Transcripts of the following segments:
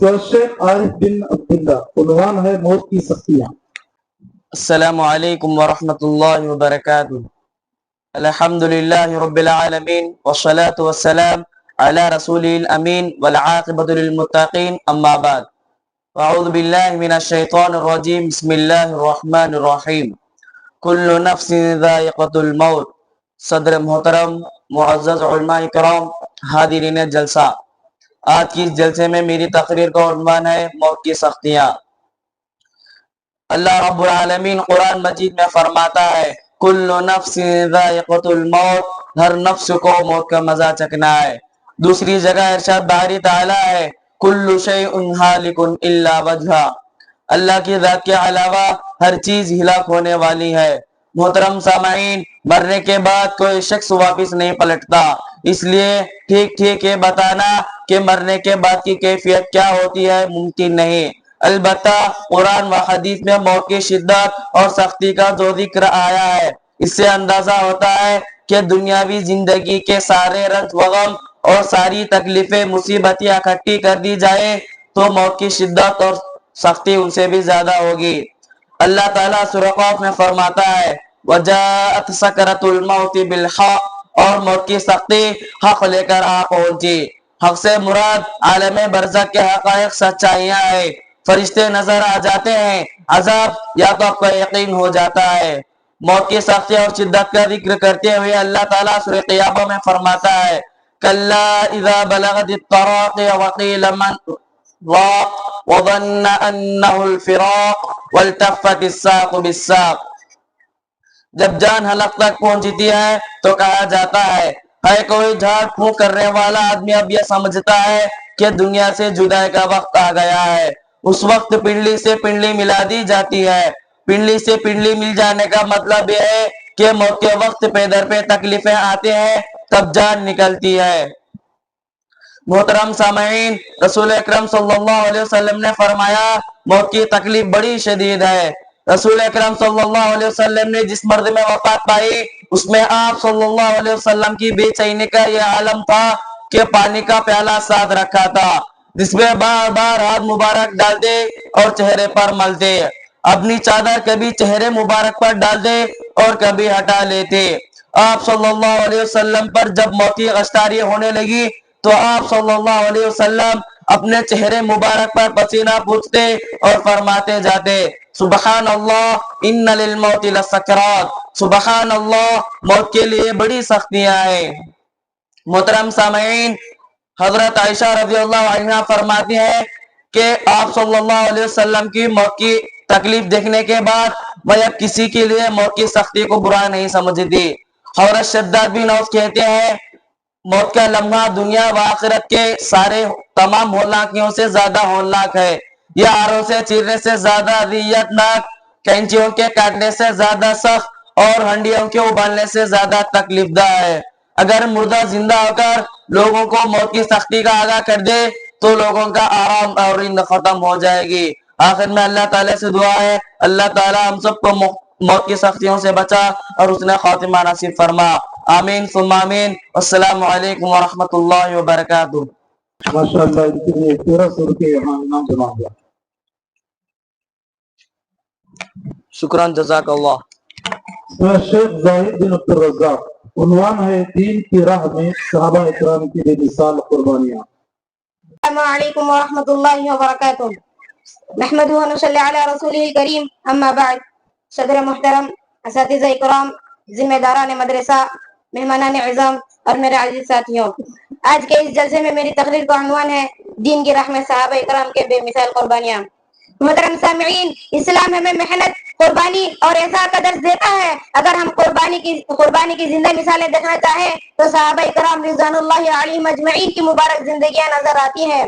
शेख आरिफ बिन अब्दुल्ला, उन्वान है मौत की सख्तियां। अस्सलामु अलैकुम वरहमतुल्लाहि वबरकातुहू। अल्हम्दुलिल्लाहि रब्बिल आलमीन वस्सलातु वस्सलाम अला रसूलिल अमीन वल आक़िबतु लिल मुत्तक़ीन अम्मा बाद। अऊज़ु बिल्लाहि मिनश शैतानिर रजीम। बिस्मिल्लाहिर रहमानिर रहीम। कुल्लु नफ्सिन ज़ाइक़तुल मौत। सदर मोहतरम, मुअज़्ज़ज़ उलमा इकराम, हादिरीन जलसा, आज की इस जलसे में मेरी तकरीर का उन्वान है मौत की सख्तियाँ। अल्लाह रब्बुल आलमीन कुरान मजीद में फरमाता है, कुल्लु नफ्सिन ज़ाइक़तुल मौत, हर नफ्स को मौत का मजा चखना है। दूसरी जगह इरशाद बारी ताला है, कुल्लु शैउन हालिकुन इल्ला वजहा, अल्लाह की ज़ात के अलावा हर चीज हिलाक होने वाली है। मोहतरम सामाईन, मरने के बाद कोई शख्स वापस नहीं पलटता, इसलिए ठीक ठीक ये बताना कि मरने के बाद की कैफियत क्या होती है मुमकिन नहीं। अलबत्ता कुरान व हदीस में मौत की शिद्दत और सख्ती का जो जिक्र आया है, इससे अंदाजा होता है कि दुनियावी जिंदगी के सारे रंज व गम और सारी तकलीफें मुसीबतें इकट्ठी कर दी जाए तो मौत की शिद्दत और सख्ती उनसे भी ज्यादा होगी। अल्लाह ताला सूरह क़ाफ में फरमाता है, वजाअत सकरतुल मौत बिल हक़, और मौत की सख्ती हक लेकर आ पहुंची। हक से मुराद आलम बरज़ख के हक़ाइक़ सच्चाइयाँ है। फरिश्ते नजर आ जाते हैं, अजाब या तो आपका यकीन हो जाता है। मौत की सख्ती और शिद्दत का जिक्र करते हुए अल्लाह ताला सूरह क़ियामा में फरमाता है, कल्ला इज़ा बलगतित तराक़ी वक़ील मन राक़ वज़न्न अन्नहुल फ़िराक़ वल्तफ़्फ़तिस साक़ु बिस्साक़। जब जान हलक तक पहुंचती है तो कहा जाता है कोई झाड़ फूंक करने वाला आदमी अब यह समझता है कि दुनिया से जुदाई का वक्त आ गया है। उस वक्त पिंडली से पिंडली मिला दी जाती है। पिंडली से पिंडली मिल जाने का मतलब यह है कि मौत के वक्त पे दर पे तकलीफें आते हैं, तब जान निकलती है। मोहतरम सामईन, रसूल अकरम सल्लल्लाहु अलैहि वसल्लम ने फरमाया, मौत की तकलीफ बड़ी शदीद है। रसूल अकरम सल्लल्लाहु अलैहि वसल्लम ने जिस मर्द में वफात पाई, उसमें आप सल्लल्लाहु अलैहि वसल्लम की बेचैनी का यह आलम था कि पानी का प्याला साथ रखा था, जिसमें बार बार हाथ मुबारक डालते और चेहरे पर मलते। अपनी चादर कभी चेहरे मुबारक पर डालते और कभी हटा लेते। आप सल्लल्लाहु अलैहि वसल्लम पर जब मौत की गश्तारी होने लगी तो आप सल्लल्लाहु अलैहि वसल्लम अपने चेहरे मुबारक पर पसीना पूछते और फरमाते जाते, सुबहान अल्लाह इन्ना लिल मौति लसकरात, सुबहान अल्लाह, मौत के लिए बड़ी सख्तियां हैं। मोहतरम सामईन, हजरत आयशा रज़ियल्लाहु अन्हा फरमाती है कि आप सल्लल्लाहु अलैहि वसल्लम की मौत की तकलीफ देखने के बाद मैं अब किसी के लिए मौत की सख्ती को बुरा नहीं समझती। हज़रत शद्दाद बिन औस कहते हैं, मौत का लम्हा दुनिया व आखिरत के सारे तमाम होलनाकियों से ज्यादा होलनाक है। यह आरों से चीरने से ज्यादा अज़ियतनाक, कैंचियों के काटने से ज्यादा सख्त और हंडियों के उबालने से ज्यादा तकलीफदा है। अगर मुर्दा जिंदा होकर लोगों को मौत की सख्ती का आगाह कर दे तो लोगों का आराम और नींद खत्म हो जाएगी। आखिर में अल्लाह ताला से दुआ है, अल्लाह ताला हम सबको मौत की सख्तियों से बचा और उसने खातिमा नसीब फरमा। आमीन सुम्मा आमीन। अस्सलामु अलैकुम वरहमतुल्लाहि वबरकातुहू। माशाअल्लाह, इनके लिए 1300 रुपये यहाँ इनाम जमा हुआ। शुक्रान जज़ाकल्लाह। शेख जाहिद बिन अब्दुल रज़्ज़ाक, उन्वान है दीन की राह में सहाबा इकराम की बेमिसाल कुर्बानियां। अस्सलामु अलैकुम वरहमतुल्लाहि वबरकातुहू। नहमदुहु व नसल्ली अला रसूलिल करीम, अम्मा बाद। सदर मुहतरम, असातिज़ा इकराम, जिम्मेदारान मदरसा, मेहमानान इज़्ज़ाम और मेरे अजीज साथियों, आज के इस जलसे में मेरी तकरीर का उन्वान है दीन की राह में सहाबा इकराम के बेमिसाल कुर्बानियां। मोहतरम सामिईन, इस्लाम हमें मेहनत, कुर्बानी और ऐसा का दर्स देता है। अगर हम कुर्बानी की जिंदा मिसालें देखना चाहें तो सहाबा इकराम रिज़वानुल्लाहि अलैहिम अजमईन की मुबारक जिंदगियां नजर आती हैं।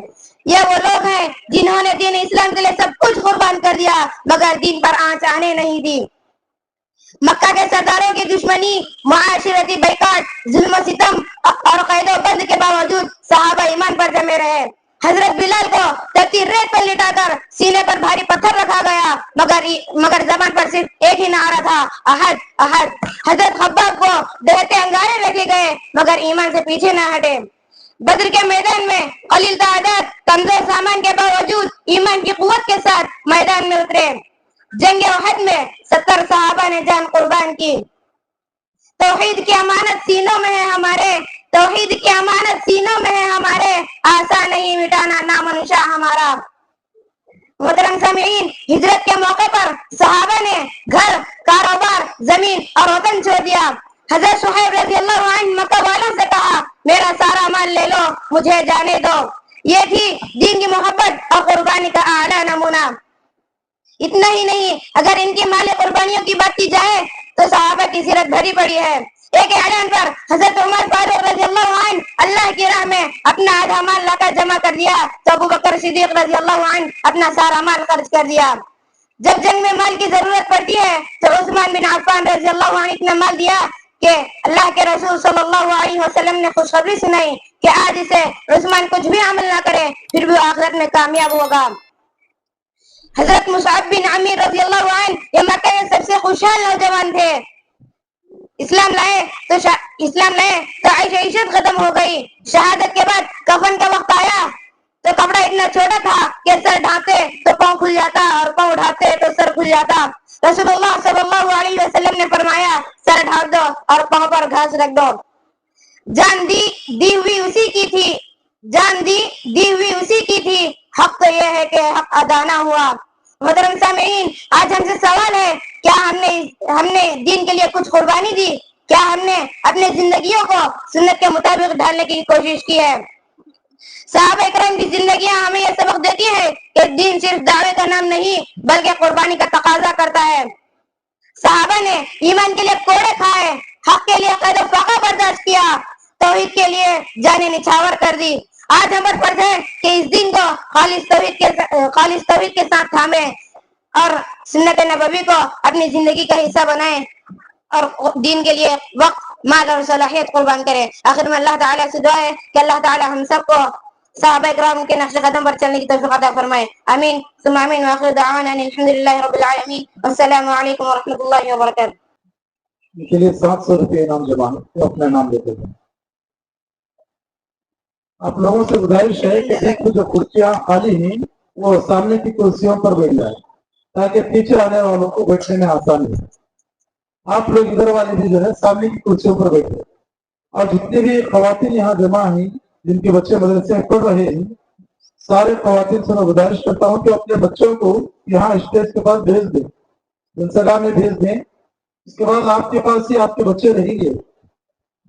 यह वो लोग हैं जिन्होंने दीन इस्लाम के लिए सब कुछ कुर्बान कर दिया मगर दीन पर आंच आने नहीं दी। मक्का के सरदारों की दुश्मनी, मुआशिरती बैकाट, जुल्म सितम और कैदो बंद के बावजूद सहाबा ईमान पर जमे रहे। हजरत बिलाल को तपती रेत पर लिटाकर सीने पर भारी पत्थर रखा गया मगर जबान पर सिर्फ एक ही नारा था, अहद अहद। हजरत खब्बाब को दहते अंगारे रखे गए मगर ईमान से पीछे न हटे। بدر کے میدان میں قلیل تعداد کمزور سامان کے باوجود ایمان کی قوت کے ساتھ میدان میں اترے. جنگ احد میں 70 صحابہ نے جان قربان کی. توحید کی امانت سینوں میں ہے ہمارے، توحید کی امانت سینوں میں ہے ہمارے، آسان نہیں مٹانا نام و نشاں ہمارا. محترم سامعین، ہجرت کے موقع پر صحابہ نے گھر، کاروبار، زمین اور وطن چھوڑ دیا. حضرت صہیب رضی اللہ عنہ مکہ والوں سے کہا میرا سارا مال لے لو، مجھے جانے دو. یہ تھی دین کی محبت اور قربانی کا اعلیٰ نمونہ. اتنا ہی نہیں، اگر ان کی مالی قربانیوں کی بات کی جائے تو صحابہ کی سیرت بھری پڑی ہے. ایک اعلان پر حضرت عمر فاروق رضی اللہ عنہ اللہ کی راہ میں اپنا آدھا مال لا کر جمع کر دیا تو ابو بکر صدیق رضی اللہ عنہ اپنا سارا مال خرچ کر دیا. جب جنگ میں مال کی ضرورت پڑتی ہے تو عثمان بن عفان رضی اللہ عنہ اتنا مال دیا کہ اللہ کے رسول صلی اللہ علیہ وسلم نے خوشخبری سنائی کہ آج اسے عثمان کچھ بھی عمل نہ کرے پھر بھی آخرت میں کامیاب ہوگا. حضرت مصعب بن عمیر رضی اللہ عنہ یہ مکہ کے سب سے خوشحال نوجوان تھے. اسلام لائے تو عیشت ختم ہو گئی. شہادت کے بعد کفن کا وقت آیا تو کپڑا اتنا چھوٹا تھا کہ سر ڈھانپتے تو پاؤں کھل جاتا اور پاؤں اٹھاتے تو سر کھل جاتا. رسول اللہ صلی اللہ علیہ وسلم نے فرمایا سر ڈھانپ دو اور پاؤں پر گھاس رکھ دو. جان دی ہوئی اسی کی تھی، جان دی ہوئی اسی کی تھی، حق تو یہ ہے کہ حق ادا نہ ہوا. محترم سامعین، آج ہم سے سوال ہے کیا ہم نے دین کے لیے کچھ قربانی دی؟ کیا ہم نے اپنے زندگیوں کو سنت کے مطابق ڈھالنے کی کوشش کی ہے؟ صحابہ کرام کی زندگیاں ہمیں یہ سبق دیتی ہے کہ دین صرف دعوے کا نام نہیں بلکہ قربانی کا تقاضا کرتا ہے. صحابہ نے ایمان کے لیے کوڑے کھائے، حق کے لیے قید و فاقہ برداشت کیا، توحید کے لیے جانیں نچھاور کر دی. آج ہم پر فرض ہے کہ اس دن کو خالص توحید کے ساتھ تھامیں اور سنت نبوی کو اپنی زندگی کا حصہ بنائیں اور دین کے لیے وقت، مال اور صلاحیت قربان کریں. آخر میں اللہ تعالیٰ سے دعا ہے کہ اللہ تعالیٰ ہم سب کو صحابہ کرام کے نقش قدم پر چلنے کی توفیق عطا فرمائے. آمین ثم آمین. وآخر دعوانا الحمدللہ رب العالمین والسلام علیکم ورحمۃ اللہ وبرکاتہ. ان کے لیے 700 روپے انعام جمع ہے، اپنا نام لیتے ہیں. آپ لوگوں سے گزارش ہے کہ دیکھو جو کرسیاں خالی ہیں وہ سامنے کی کرسیوں پر بیٹھ جائیں تاکہ پیچھے آنے والوں کو بیٹھنے میں آسانی ہو. آپ لوگ ادھر والے بھی جو ہے سامنے کی کرسیوں پر بیٹھے. اور جتنے بھی خواتین یہاں جمع ہیں جن کے بچے مدرسے میں پڑھ رہے ہیں، سارے خواتین سے میں گزارش کرتا ہوں کہ اپنے بچوں کو یہاں اسٹیج کے پاس بھیج دیں، جلسہ میں بھیج دیں. اس کے بعد آپ کے پاس ہی آپ کے بچے رہیں گے.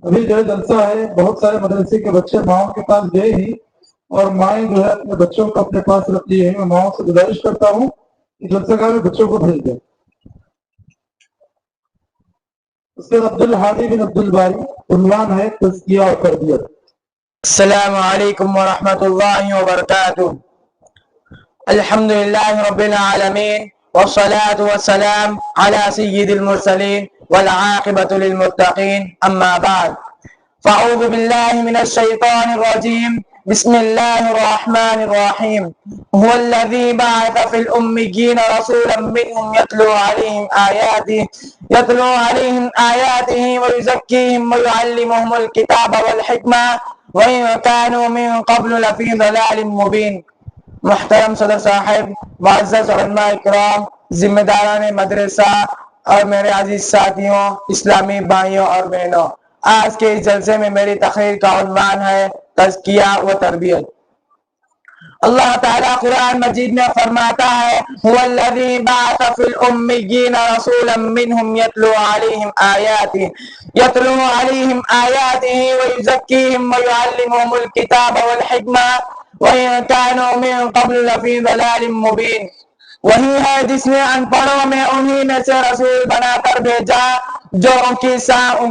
ابھی جو ہے جلسہ ہے، بہت سارے مدرسے کے بچے ماؤں کے پاس گئے ہی اور مائیں جو ہے اپنے بچوں کو اپنے پاس رکھ لیے ہیں. میں ماؤں سے گزارش کرتا ہوں کہ جلسہ میں بچوں کو بھیج دیں. اس کے بعد عبد الحادی بن عبد الباری، عنوان ہے تزکیہ اور تربیت. السلام علیکم ورحمۃ اللہ وبرکاتہ. الحمدللہ رب العالمین والصلاة والسلام على سید المرسلین والعاقبۃ للمتقین. اما بعد فاعوذ باللہ من الشیطان الرجیم. بسم اللہ الرحمن الرحیم. هو الذی بعث فی الأمیین رسولا منهم يتلو عليهم آياته ويزكيهم ويعلمهم الكتاب والحکمہ وَإِن كَانُوا مِن قَبْلُ لَفِي ضَلَالٍ مُبِينٍ. محترم صدر صاحب، معزز علماء اکرام، ذمہ داران مدرسہ اور میرے عزیز ساتھیوں، اسلامی بھائیوں اور بہنوں، آج کے اس جلسے میں میری تقریر کا عنوان ہے تزکیہ و تربیت. اللہ تعالیٰ قرآن مجید میں فرماتا ہے هو الذی بعث فی الأمیین رسولا منهم یتلو علیہم آیاته ویزکیہم ویعلمهم الکتاب والحکمہ وَإِن كَانُوا مِن قَبْلُ لَفِي ضَلَالٍ مُبِينٍ. وہی ہے جس نے ان پڑھوں میں انہی میں سے رسول بنا کر بھیجا جو ان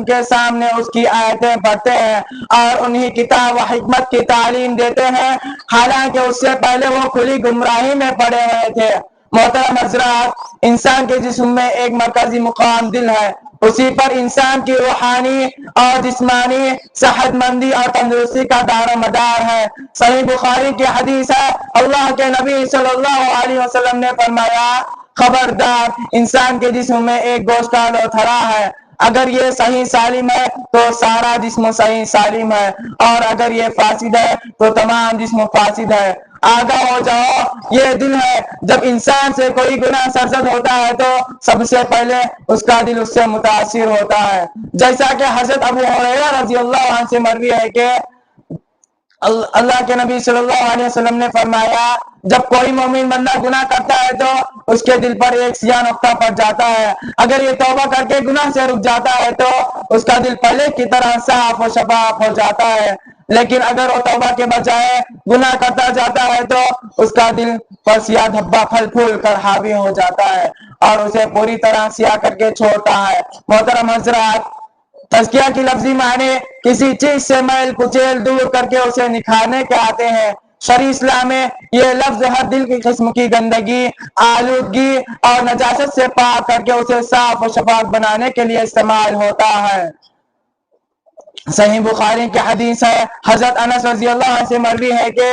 کے سامنے اس کی آیتیں پڑھتے ہیں اور انہی کتاب و حکمت کی تعلیم دیتے ہیں، حالانکہ اس سے پہلے وہ کھلی گمراہی میں پڑے ہوئے تھے. محترم حضرات، انسان کے جسم میں ایک مرکزی مقام دل ہے، اسی پر انسان کی روحانی اور جسمانی صحت مندی اور تندرستی کا دار و مدار ہے. صحیح بخاری کی حدیث ہے، اللہ کے نبی صلی اللہ علیہ وسلم نے فرمایا خبردار، انسان کے جسم میں ایک گوشت کا لوتھڑا ہے، اگر یہ صحیح سالم ہے تو سارا جسم صحیح سالم ہے، اور اگر یہ فاسد ہے تو تمام جسم فاسد ہے۔ آگاہ ہو جاؤ، یہ دل ہے، جب انسان سے کوئی گناہ سرزد ہوتا ہے تو سب سے پہلے اس کا دل اس سے متاثر ہوتا ہے، جیسا کہ حضرت ابو ہریرہ رضی اللہ عنہ سے مروی ہے کہ اللہ کے نبی صلی اللہ علیہ وسلم نے فرمایا، جب کوئی مومن بندہ گناہ کرتا ہے تو اس کے دل پر ایک سیاہ نقطہ پڑ جاتا ہے، اگر یہ توبہ کر کے گناہ سے رک جاتا ہے تو اس کا دل پہلے کی طرح صاف و شفاف ہو جاتا ہے، لیکن اگر وہ توبہ کے بجائے گناہ کرتا جاتا ہے تو اس کا دل پر سیاہ دھبا پھل پھول کر حاوی ہو جاتا ہے اور اسے پوری طرح سیاہ کر کے چھوڑتا ہے۔ محترم حضرات، تزکیہ کی لفظی معنی کسی چیز سے میل کچیل دور کر کے اسے نکھارنے کے آتے ہیں۔ شرع اسلام میں یہ لفظ ہر دل کی قسم کی گندگی، آلودگی اور نجاست سے پاک کر کے اسے صاف و شفاف بنانے کے لیے استعمال ہوتا ہے۔ صحیح بخاری کی حدیث ہے، حضرت انس رضی اللہ عنہ سے مروی ہے کہ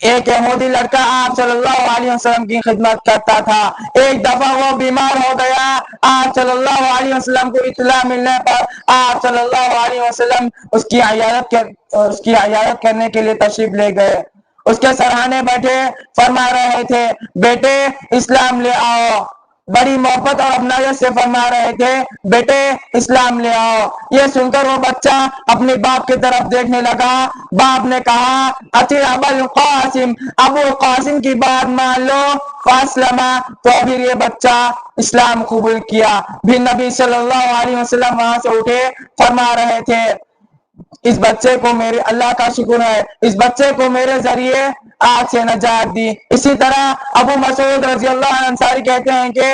ایک یہودی لڑکا آپ صلی اللہ علیہ وسلم کی خدمت کرتا تھا، ایک دفعہ وہ بیمار ہو گیا، آپ صلی اللہ علیہ وسلم کو اطلاع ملنے پر آپ صلی اللہ علیہ وسلم اس کی عیادت کرنے کے لیے تشریف لے گئے۔ اس کے سرہانے بیٹھے فرما رہے تھے، بیٹے اسلام لے آؤ، بڑی محبت اور اپنائیت سے فرما رہے تھے، بیٹے اسلام لے آؤ۔ یہ سن کر وہ بچہ اپنے باپ کی طرف دیکھنے لگا، باپ نے کہا، اطیع ابا القاسم، ابو قاسم کی بات مان لو، فاسلم، تو پھر یہ بچہ اسلام قبول کیا۔ پھر نبی صلی اللہ علیہ وسلم وہاں سے اٹھے، فرما رہے تھے، اس بچے کو میرے اللہ کا شکر ہے، اس بچے کو میرے ذریعے آگ سے نجات دی۔ اسی طرح ابو مسعود رضی اللہ عنہ انصاری کہتے ہیں کہ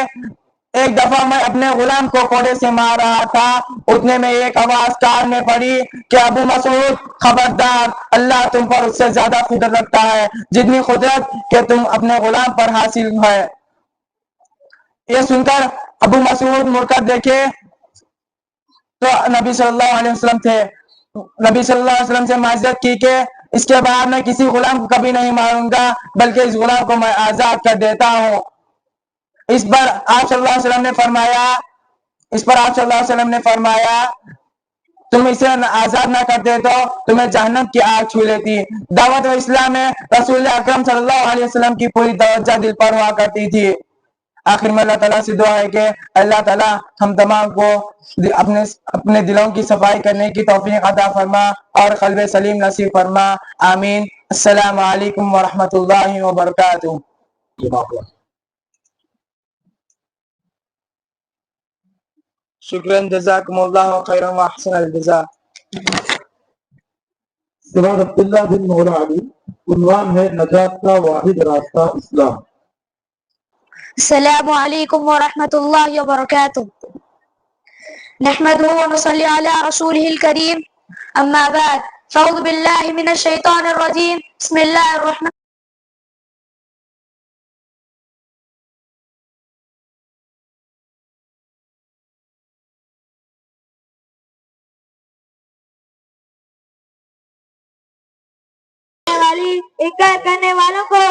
ایک دفعہ میں اپنے غلام کو کوڑے سے مار رہا تھا، اتنے میں ایک آواز کان میں پڑی کہ ابو مسعود خبردار، اللہ تم پر اس سے زیادہ قدرت رکھتا ہے جتنی قدرت کہ تم اپنے غلام پر حاصل ہے۔ یہ سن کر ابو مسعود مڑ کر دیکھے تو نبی صلی اللہ علیہ وسلم تھے، نبی صلی اللہ علیہ وسلم سے معذرت کی کہ اس کے بعد میں کسی غلام کو کبھی نہیں ماروں گا، بلکہ اس غلام کو میں آزاد کر دیتا ہوں۔ اس پر آپ صلی اللہ علیہ وسلم نے فرمایا تم اسے آزاد نہ کرتے تو تمہیں جہنم کی آگ چھو لیتی۔ دعوت و اسلام میں رسول اکرم صلی اللہ علیہ وسلم کی پوری توجہ دل پر ہوا کرتی تھی۔ آخر میں اللہ تعالیٰ سے دعا ہے کہ اللہ تعالیٰ ہم تمام کو اپنے دلوں کی صفائی کرنے کی توفیق عطا فرما اور قلب سلیم نصیب فرما، آمین۔ السلام علیکم ورحمۃ اللہ وبرکاتہ۔ شکراً، جزاکم اللہ خیرا واحسن الجزاء۔ سواد عبداللہ بن مولا علی، عنوان ہے نجات کا واحد راستہ اسلام۔ السلام علیکم ورحمۃ اللہ وبرکاتہ۔ نحمده ونصلي على رسوله الكريم، اما بعد، فاعوذ باللہ من الشیطان الرجیم، بسم اللہ الرحمن والی اقرار کرنے والوں کو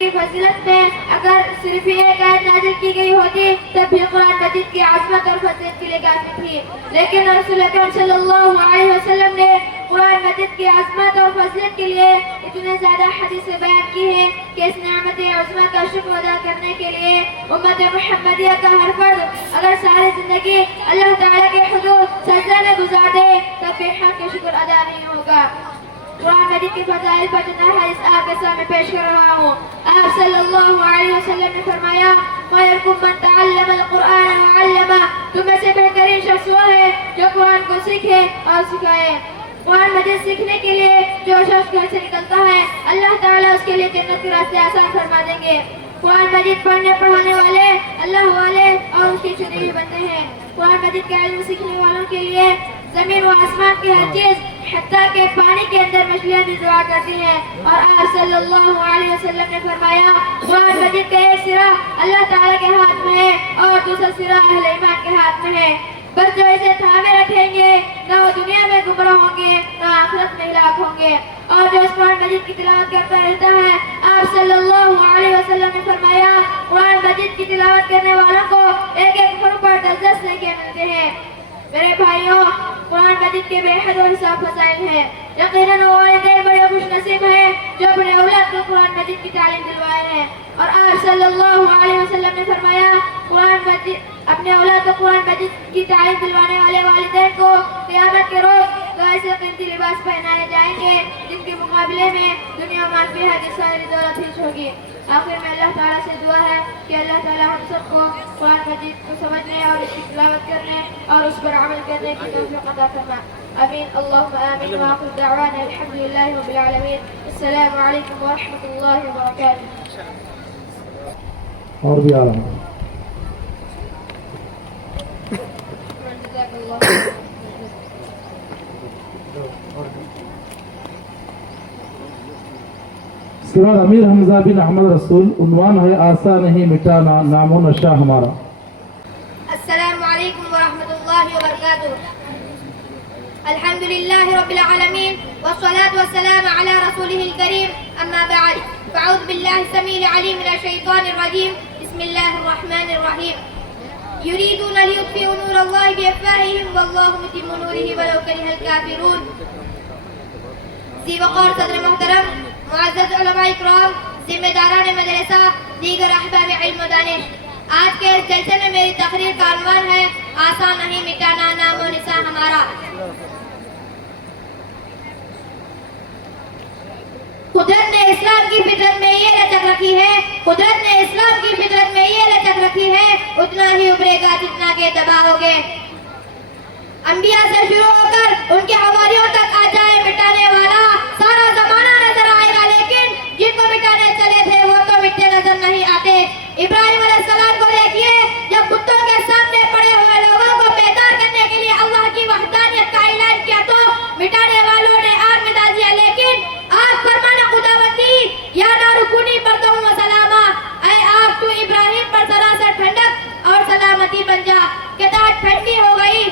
کی فضیلت میں اگر صرف ایک آیت نازل کی گئی ہوتی تب بھی قرآن مجید کی عظمت اور فضیلت کے لیے کافی تھی، لیکن رسول اکرم صلی اللہ علیہ وسلم نے قرآن مجید کی عظمت اور فضیلت کے لیے اتنے زیادہ حدیثیں بیان کی ہیں کہ اس نعمت عظمت کا شکر ادا کرنے کے لیے امت محمدیہ کا ہر فرد اگر ساری زندگی اللہ تعالیٰ کے حضور سجدے میں گزار دے تب بھی حق کے شکر ادا نہیں ہوگا۔ قرآن مجید کی فضائل پر جتنا حدیث آپ کے سامنے پیش کر رہا ہوں۔ آپ صلی اللہ علیہ وسلم نے فرمایا، خیرکم من تعلم القرآن وعلمہ، تم میں سے بہترین شخص وہ ہے جو قرآن کو سیکھے اور سکھائے۔ قرآن مجید سیکھنے کے لیے جو شخص گھر سے نکلتا ہے اللہ تعالیٰ اس کے لیے جنت کے راستے آسان فرما دیں گے۔ قرآن مجید پڑھنے پڑھانے والے اللہ والے اور اس کے چنے ہوئے بندے ہیں۔ قرآن مجید کا علم سیکھنے والوں کے لیے زمین و آسمان کی ہر چیز حتیٰ کہ پانی کے اندر مچھلیاں بھی دعا کرتی ہیں، اور آپ صلی اللہ علیہ وسلم نے فرمایا، قرآن مجید کا ایک سرا اللہ تعالیٰ کے ہاتھ میں ہے اور دوسرا سرا اہل ایمان کے ہاتھ میں ہے، بس جو اسے تھامے رکھیں گے نہ وہ دنیا میں گمراہ ہوں گے نہ آخرت میں ہلاک ہوں گے۔ اور جو اس قرآن مجید کی تلاوت کرتا رہتا ہے آپ صلی اللہ علیہ وسلم نے فرمایا قرآن مجید کی تلاوت کرنے والوں کو ایک ایک حرف پر 10 نیکیاں ملتے ہیں۔ میرے بھائیوں، قرآن مجید کے بے حد و حساب فضائل ہیں۔ یقیناً وہ والدین بڑے خوش نصیب ہیں جو اپنے اولاد کو قرآن مجید کی تعلیم دلوائے ہیں، اور آپ صلی اللہ علیہ وسلم نے فرمایا قرآن مجید اپنے اولاد کو قرآن مجید کی تعلیم دلوانے والے والدین کو قیامت کے روز ایسے قیمتی لباس پہنائے جائیں گے جن کے مقابلے میں دنیا میں فیہا کی ساری دولت ہی ہوگی۔ آخر میں اللہ تعالیٰ سے دعا ہے کہ اللہ تعالیٰ ہم سب کو قرآن مجید کو سمجھنے اور اس کی تلاوت کرنے اور اس پر عمل کرنے کی توفیق عطا فرما۔ آمین اللہم آمین، وآخر دعوانا الحمدللہ رب العالمین۔ السلام علیکم ورحمۃ اللہ وبرکاتہ۔ اور بھی اعلیٰ جزاک اللہ۔ اس کے بعد امیر حمزہ بن احمد رسول، عنوان ہے آسا نہیں مٹانا نام و نشا ہمارا۔ السلام علیکم ورحمۃ اللہ وبرکاتہ۔ الحمد للہ رب العالمین والصلاة والسلام علی رسولہ الکریم، اما بعد، فاعوذ باللہ السمیع العلیم من الشیطان الرجیم، بسم اللہ الرحمن الرحیم۔ یریدون لیطفئوا نور اللہ بافواہہم واللہ متم نورہ ولو کرہ الکافرون۔ ذی وقار صدر محترم، معزز علماء اکرام، ذمہ داران مدرسہ، دیگر احباب علم و دانش، آج کے اس جلسے میں میری تقریر کا عنوان ہے آسان نہیں مٹانا نام و نشاں ہمارا۔ قدرت نے اسلام کی فطرت میں یہ لچک رکھی ہے، قدرت نے اسلام کی فطرت میں یہ لچک رکھی ہے، اتنا ہی ابھرے گا جتنا کہ تباہ ہوگے۔ انبیاء سے شروع ہو کر ان کے حواریوں تک آ جائے مٹانے والا، سارا زمانہ نظر آئے گا، لیکن جن کو مٹانے چلے تھے وہ تو مٹے نظر نہیں آتے۔ ابراہیم علیہ السلام کو دیکھیے، جب کتوں کے سامنے پڑے ہوئے لوگوں کو بیدار کرنے کے لیے اللہ کی وحدانیت کا اعلان کیا تو مٹانے والوں نے آگ میں ڈال دیا، لیکن آگ فرمان خداوندی یا نار کونی برتوں و سلاما، اے آگ تو ابراہیم پر سراسر ٹھنڈک اور سلامتی بن جا، کہ آگ ٹھنڈی ہو گئی۔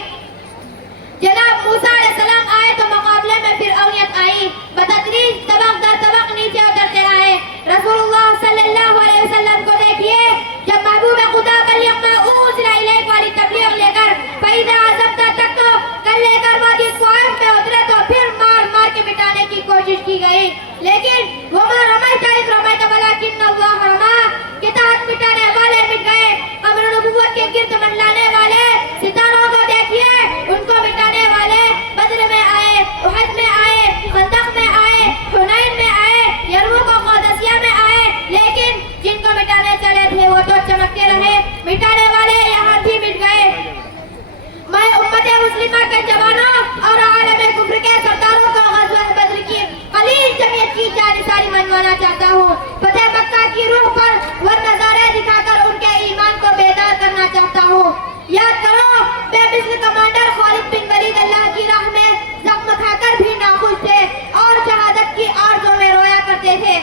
جناب موسیٰ علیہ السلام آئے تو مقابلے میں فرعونیت آئی، بتدریج طبق در طبق نیچے اترتے آئے۔ رسول اللہ صلی اللہ علیہ وسلم کو دیکھیے، جب محبوب خدا بلیغ ما انزل الیک والی تبلیغ لے کر فَإِذَا عَزَمْتَ تک تو کل لے کر وادی طائف میں اترے تو پھر مار مار کے مٹانے کی کوشش کی گئی، لیکن وَمَا رَمَيْتَ إِذْ رَمَيْتَ وَلَكِنَّ اللَّهَ رَمَىٰ، کہ تاج مٹانے والے مٹ گئے۔ قمر نبوت کے گرد منڈلانے والے ستاروں کو دیکھیے، ان کو مٹانے والے بدر میں آئے، احد میں آئے، خندق میں آئے، حنین میں آئے، یرموک و قادسیہ میں آئے، لیکن جن کو مٹانے چلے تھے وہ تو چمکتے رہے، مٹانے والے یہاں بھی مٹ گئے۔ میں امت مسلمہ کے جوانوں اور عالم کفر کے سرداروں کو غزوہ بدر کی قلیل جمعیت کی جانثاری منوانا چاہتا ہوں، فتح مکہ کی روح پر وہ نظارے دکھا کر ان کے ایمان کو بیدار کرنا چاہتا ہوں۔ یاد کرو، بے مثل کمانڈر خالد بن ولید اللہ کی راہ میں زخم کھا کر بھی ناخوش تھے اور شہادت کی آرزو میں رویا کرتے تھے۔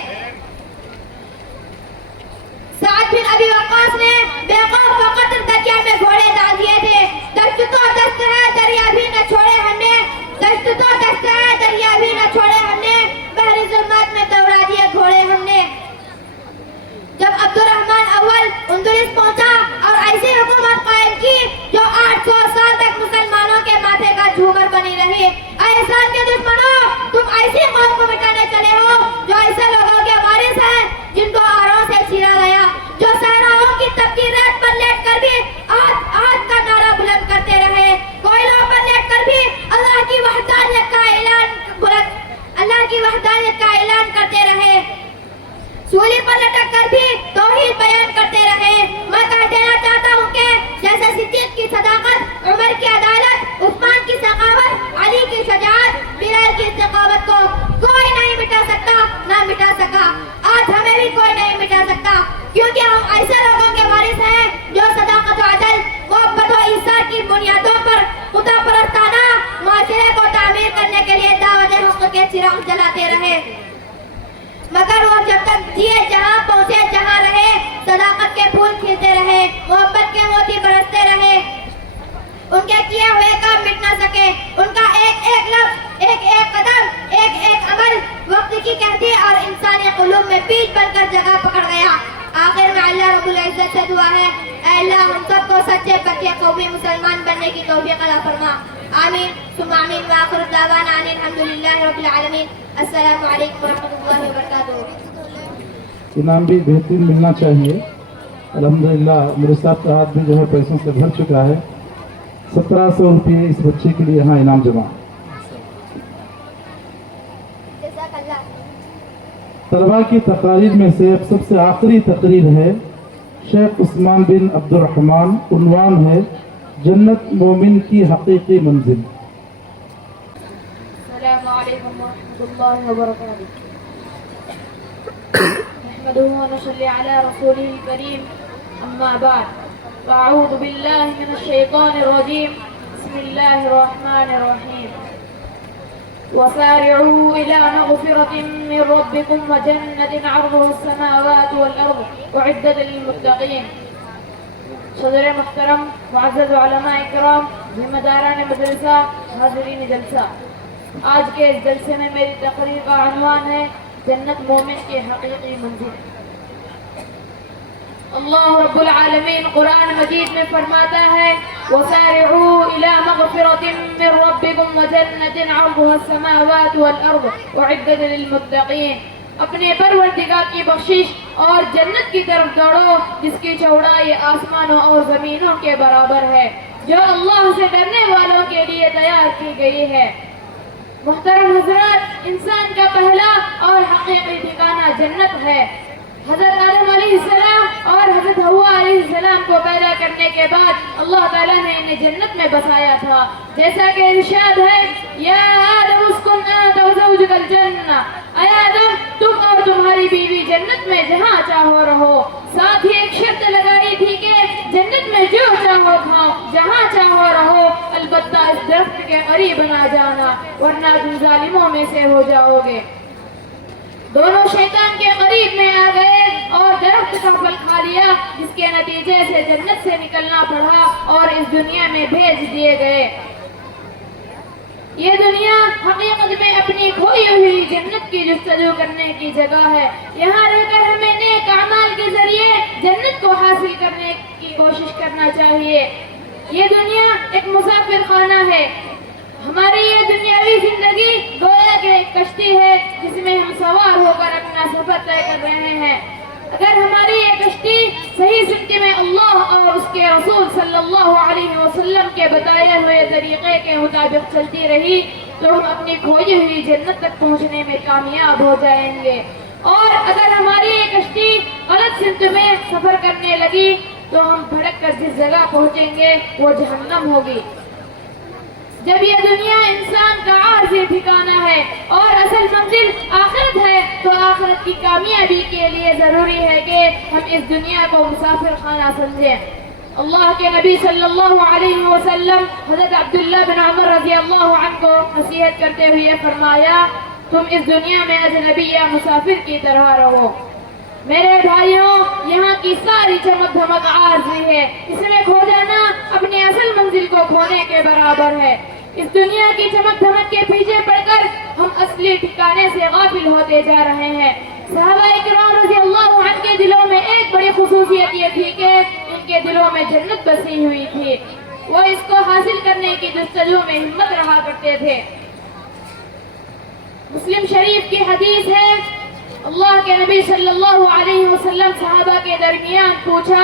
سعد بن ابی وقاص نے بے خوف و قدر دریا میں گھوڑے ڈال دیے تھے۔ دشت تو دست ہے دریا بھی نہ چھوڑے ہم نے، دشت تو دست ہے دریا بھی نہ چھوڑے ہم نے، بحر ظلمات میں دوڑا دیے گھوڑے ہم نے۔ جب عبد الرحمن اول اندلس پہنچا اور ایسی حکومت قائم کی جو 800 سال تک مسلمانوں کے ماتھے کا جھومر بنی رہی۔ اے اسلام کے دشمنوں، تم ایسی قوم کو مٹانے چلے ہو جو ایسے لوگوں کے وارث ہیں جن کو آروں سے چھینا گیا، جو صحراؤں کی تپتی ریت پر لیٹ کر بھی آج کا نعرہ بلند کرتے رہے، کوئلوں پر لیٹ کر بھی اللہ کی وحدانیت کا اعلان کرتے رہے، سولی پر لٹک کر بھی توحید بیان کرتے رہے۔ میں کہہ دینا چاہتا ہوں کہ جیسے صدیق کی صداقت، عمر کی عدالت، عثمان کی سخاوت، علی کی شجاعت، بلال کی استقامت کو کوئی نہیں مٹا سکتا، نہ مٹا سکا، آج ہمیں بھی کوئی نہیں مٹا سکتا، کیونکہ ہم ایسے لوگوں کے وارث ہیں جو صداقت و عدل، محبت و احسان کی بنیادوں پر خدا پرستانہ معاشرے کو تعمیر کرنے کے لیے دعوت حق کے چراغ جلاتے رہے۔ مگر وہ جب تک جیے جہاں پہنچے جہاں رہے، صداقت کے پھول کھلتے رہے، محبت کے موتی برستے رہے، ان کے کیے ہوئے کام مٹ نہ سکے، ان کا ایک ایک لفظ، ایک ایک قدم، ایک ایک عمل وقت کی کہتی اور انسانی قلوب میں بیج بن کر سے دعا ہے اے اللہ ہم سب کو سچے پکے قومی مسلمان بننے کی توفیق عطا فرما. آمین ثم آمین وآخر دعوانا ان الحمدللہ رب العالمین. السلام علیکم ورحمۃ اللہ وبرکاتہ. انعام بھی بہترین ملنا چاہیے. الحمدللہ میرے صاحب کا ہاتھ بھی جو ہے پیسوں سے بھر چکا ہے. 1700 روپئے اس بچے کے لیے یہاں انعام جمع. جزاک اللہ. طلبا کی تقاریر میں سے اب سب سے آخری تقریر ہے شیخ عثمان بن عبد الرحمن. عنوان ہے جنت مومن کی حقیقی منزل. السلام علیکم ورحمۃ اللہ وبرکاتہ. نحمده ونصلي على رسوله الكريم أما بعد فأعوذ بالله من الشيطان الرجيم. بسم الله الرحمن الرحيم. وسارعوا إلى مغفرة من ربكم وجنة عرضها السماوات والأرض أعدت للمتقين. صدر محترم معزز علماء کرام ذمہ داران مدرسہ حاضرین جلسہ، آج کے اس جلسے میں میری تقریر کا عنوان ہے جنت مومن کی حقیقی منزل. اللہ رب العالمین قرآن مجید میں فرماتا ہے وَسَارِعُوا إِلَى مَغْفِرَةٍ مِّن رَّبِّكُمْ وَجَنَّةٍ عَرْضُهَا السَّمَاوَاتُ وَالْأَرْضُ أُعِدَّتْ لِلْمُتَّقِينَ. اپنے پروردگار کی بخشش اور جنت کی طرف دوڑو جس کی چوڑائی آسمانوں اور زمینوں کے برابر ہے، جو اللہ سے ڈرنے والوں کے لیے تیار کی گئی ہے. محترم حضرات، انسان کا پہلا اور حقیقی ٹھکانہ جنت ہے. حضرت آدم علیہ السلام اور حضرت حوا علیہ السلام کو پیدا کرنے کے بعد اللہ تعالیٰ نے انہیں جنت میں بسایا تھا. جیسا کہ ارشاد ہے یا آدم اسکن انت وزوجک الجنہ، اے آدم تم اور تمہاری بیوی جنت میں جہاں چاہو رہو. ساتھ ہی ایک شرط لگائی تھی کہ جنت میں جو چاہو کھاؤ، جہاں چاہو رہو، البتہ اس درخت کے قریب نہ جانا ورنہ تم ظالموں میں سے ہو جاؤ گے. دونوں شیطان کے قریب میں آ گئے اور درخت کا پھل کھا لیا، جس کے نتیجے سے جنت سے نکلنا پڑا اور اس دنیا میں بھیج دیے گئے. یہ دنیا حقیقت میں اپنی کھوئی ہوئی جنت کی جستجو کرنے کی جگہ ہے. یہاں رہ کر ہمیں نیک اعمال کے ذریعے جنت کو حاصل کرنے کی کوشش کرنا چاہیے. یہ دنیا ایک مسافر خانہ ہے. ہماری یہ دنیاوی زندگی گویا کہ ایک کشتی ہے جس میں ہم سوار ہو کر اپنا سفر طے کر رہے ہیں. اگر ہماری یہ کشتی صحیح سمت میں اللہ اور اس کے رسول صلی اللہ علیہ وسلم کے بتائے ہوئے طریقے کے مطابق چلتی رہی تو ہم اپنی کھوئی ہوئی جنت تک پہنچنے میں کامیاب ہو جائیں گے. اور اگر ہماری یہ کشتی غلط سمت میں سفر کرنے لگی تو ہم بھڑک کر جس جگہ پہنچیں گے وہ جہنم ہوگی. جب یہ دنیا انسان کا عارضی ٹھکانہ ہے اور اصل منزل آخرت ہے تو آخرت کی کامیابی کے لیے ضروری ہے کہ ہم اس دنیا کو مسافر خانہ سمجھیں. اللہ کے نبی صلی اللہ علیہ وسلم حضرت عبداللہ بن عمر رضی اللہ عنہ کو نصیحت کرتے ہوئے فرمایا تم اس دنیا میں اجنبی یا مسافر کی طرح رہو. میرے بھائیوں، یہاں کی ساری چمک دھمک عارضی ہے. اس میں کھو جانا اپنی اصل منزل کو کھونے کے برابر ہے. اس دنیا کی چمک دھمک کے پیچھے پڑ کر ہم اصلی ٹھکانے سے غافل ہوتے جا رہے ہیں. صحابہ کرام رضی اللہ عنہ کے دلوں میں ایک بڑی خصوصیت یہ تھی کہ ان کے دلوں میں جنت بسی ہوئی تھی. وہ اس کو حاصل کرنے کی جستجو میں ہمت رہا کرتے تھے. مسلم شریف کی حدیث ہے اللہ کے نبی صلی اللہ علیہ وسلم صحابہ کے درمیان پوچھا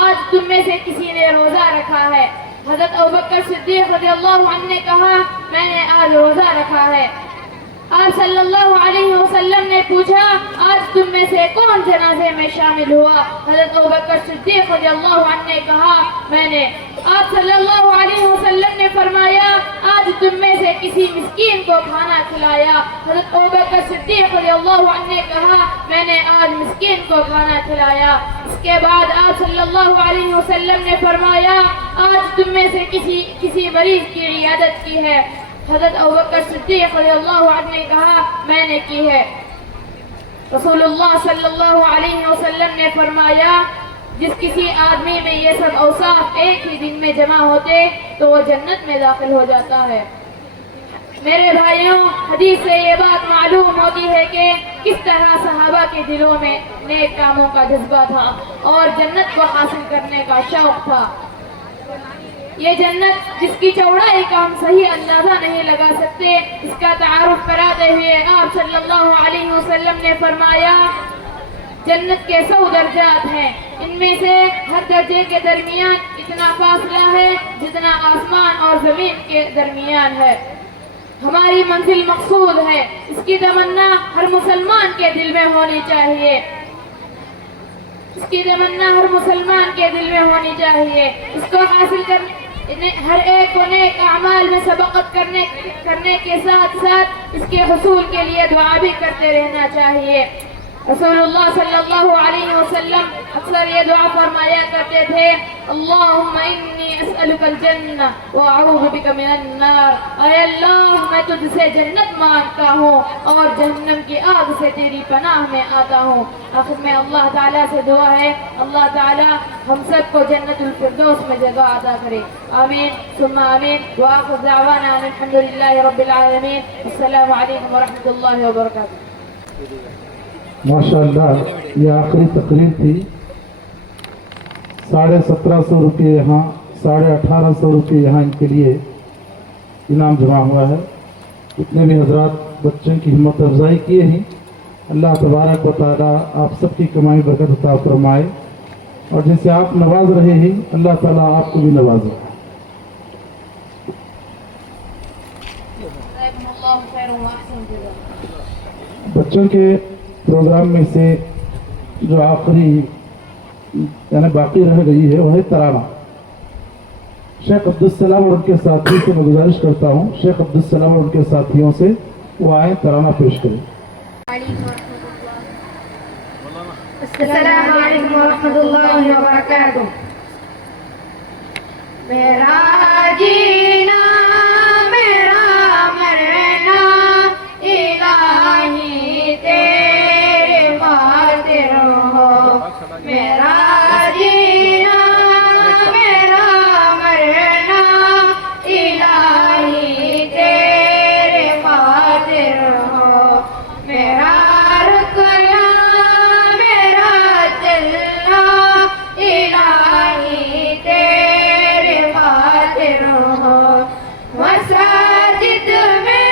آج تم میں سے کسی نے روزہ رکھا ہے؟ حضرت ابوبکر صدیق رضی اللہ عنہ نے کہا میں نے آج روزہ رکھا ہے. آپ صلی اللہ علیہ وسلم نے پوچھا آج تم میں سے کون جنازے میں شامل ہوا؟ حضرت ابوبکر صدیق رضی اللہ عنہ نے کہا میں نے. آپ صلی اللہ علیہ وسلم نے فرمایا آج تم میں سے کسی مسکین کو کھانا کھلایا؟ حضرت ابوبکر صدیق رضی اللہ عنہ نے کہا میں نے آج مسکین کو کھانا کھلایا. اس کے بعد آپ صلی اللہ علیہ وسلم نے فرمایا آج تم میں سے کسی مریض کی عیادت کی ہے؟ حضرت ابوبکر صدیق رضی اللہ عنہ نے کہا میں نے کی ہے. رسول اللہ صلی اللہ علیہ وسلم نے فرمایا جس کسی آدمی میں یہ سب اوصاف ایک ہی دن میں جمع ہوتے تو وہ جنت میں داخل ہو جاتا ہے. میرے بھائیوں، حدیث سے یہ بات معلوم ہوتی ہے کہ کس طرح صحابہ کے دلوں میں نیک کاموں کا جذبہ تھا اور جنت کو حاصل کرنے کا شوق تھا۔ یہ جنت جس کی چوڑائی کا ہم صحیح اندازہ نہیں لگا سکتے، اس کا تعارف کراتے ہوئے آپ صلی اللہ علیہ وسلم نے فرمایا جنت کے 100 درجات ہیں، ان میں سے ہر درجے کے درمیان اتنا فاصلہ ہے جتنا آسمان اور زمین کے درمیان ہے۔ ہماری منزل مقصود ہے، اس کی تمنا ہر مسلمان کے دل میں ہونی چاہیے، اس کی تمنا ہر مسلمان کے دل میں ہونی چاہیے۔ اس کو حاصل کرنے ہر ایک کو نیک اعمال میں سبقت کرنے کے ساتھ ساتھ اس کے حصول کے لیے دعا بھی کرتے رہنا چاہیے۔ رسول اللہ صلی اللہ علیہ وسلم اکثر یہ دعا فرمایا کرتے تھے، اللہم انی اسألک الجنہ واعوذ بک من النار، اے اللہ میں تجھ سے جنت مانگتا ہوں اور جہنم کی آگ سے تیری پناہ میں آتا ہوں۔ آخر میں اللہ تعالیٰ سے دعا ہے اللہ تعالیٰ ہم سب کو جنت الفردوس میں جگہ عطا کرے، آمین ثم آمین۔ وآخر دعوانا ان الحمدللہ رب العالمین، السلام علیکم ورحمۃ اللہ وبرکاتہ۔ ماشاءاللہ یہ آخری تقریر تھی۔ 1750 روپے یہاں، 1850 روپے یہاں ان کے لیے انعام جمع ہوا ہے۔ اتنے بھی حضرات بچوں کی ہمت افزائی کیے ہیں، اللہ تبارک و تعالیٰ آپ سب کی کمائی برکت عطا فرمائے، اور جیسے آپ نواز رہے ہیں اللہ تعالیٰ آپ کو بھی نوازے۔ بچوں کے پروگرام میں سے جو آخری یعنی باقی رہ گئی ہے وہ ہے ترانہ۔ شیخ عبدالسلام اور ان کے ساتھیوں سے میں گزارش کرتا ہوں، شیخ عبدالسلام اور ان کے ساتھیوں سے وہ آئیں ترانہ پیش کریں۔ السلام علیکم ورحمۃ اللہ وبرکاتہ۔ میرا جینا میرا مرنا الہی تیرے خاطر ہو، میرا جینا میرا مرنا الہی تیرے خاطر ہو، میرا رکنا میرا چلنا الہی تیرے خاطر ہو، مساجد میں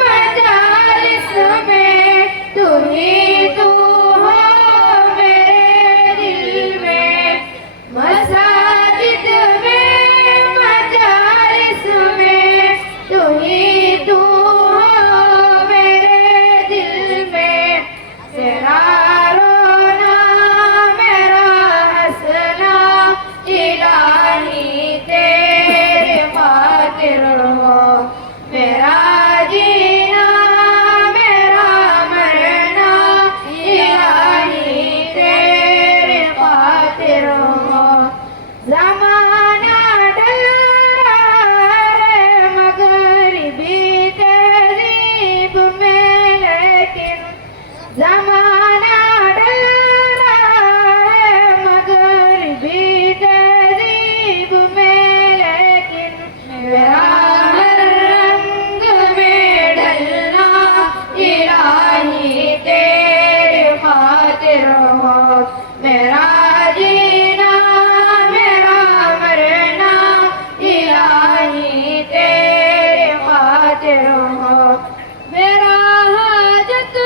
مجالس میں تو ہی تو ہو میرے دل میں، مساجد میں مجالس میں تو ہی تو ہو میرے دل میں، تیرا رونا میرا ہنسنا الہی تیرے خاطر ہو، میرا جینا میرا مرنا الہی تیرے خاطر ہو، زمانہ ڈل رہا ہے مغربی تہذیب میں لیکن، زمانہ ڈل رہا ہے مغربی تہذیب میں لیکن، میرا ہر رنگ میں ڈلنا الہی تیرے خاطر ہو، میرا جینا میرا مرنا الہی تیرے خاطر ہو، میرا حاجت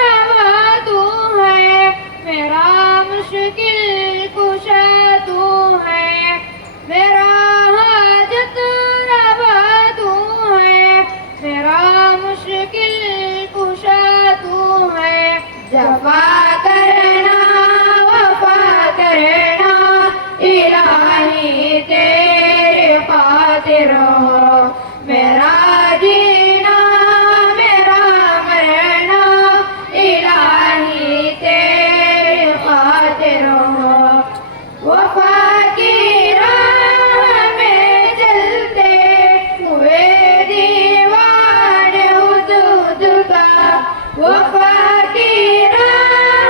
روا تو ہے، میرا مشکل کشا تو ہے، میرا حاجت روا تو ہے، میرا مشکل کشا تو ہے، جفا کرنا وفا کرنا الہی تیرے خاطر ہو، میرا جینا میرا مرنا الہی تیرے خاطر ہو، وفا کی راہ میں چلتے ہوئے دیوان حدود کا، وفا کی راہ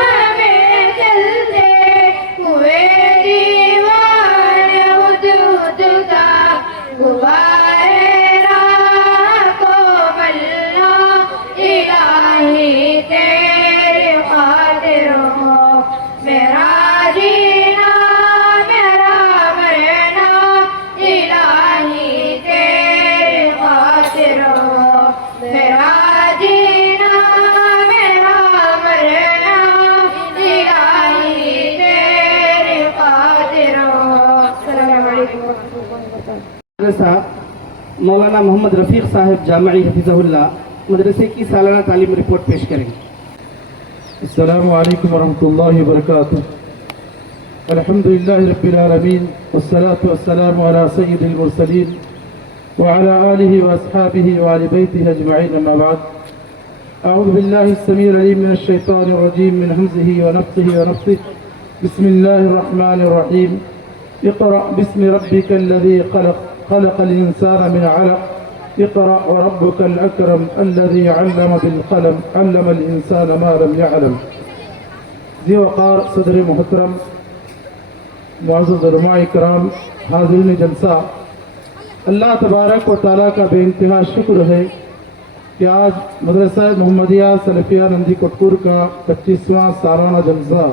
मदरसा मौलाना मोहम्मद रफ़ीक साहब जामई हफिज़हुल्लाह मदरसे की सालाना तालीम रिपोर्ट पेश करेंगे। अस्सलामु अलैकुम वरहमतुल्लाहि वबरकातुह। अल्हम्दुलिल्लाहि रब्बिल आलमीन वस्सलातु वस्सलामु अला सय्यिदिल मुरसलीन व अला आलिहि व अस्हाबिहि व अहलि बैतिहि अजमईन, अम्मा बाद। अऊज़ु बिल्लाहि अस्समीइल अलीम मिनश शैतानिर रजीम मिन हमज़िहि व नफ़्ख़िहि व नफ़्थिहि। बिस्मिल्लाहिर रहमानिर रहीम। इक़रा बिस्मि रब्बिकल लज़ी ख़लक़ ख़लक़ल इंसाना मिन अलक़। इक़रा व रब्बुकल अकरम अल्लज़ी अल्लम बिल क़लम अल्लमल इंसाना मा लम यअलम। ज़ी वक़ार सदर मोहतरम, मुअज़्ज़ज़ उलमा इकराम, हाज़रीन जलसा, अल्लाह तबारक व तआला का बेइंतहा शुक्र है कि आज मदरसा मोहम्मदिया सलफिया नंदी कोटपुर का 25वां सालाना जलसा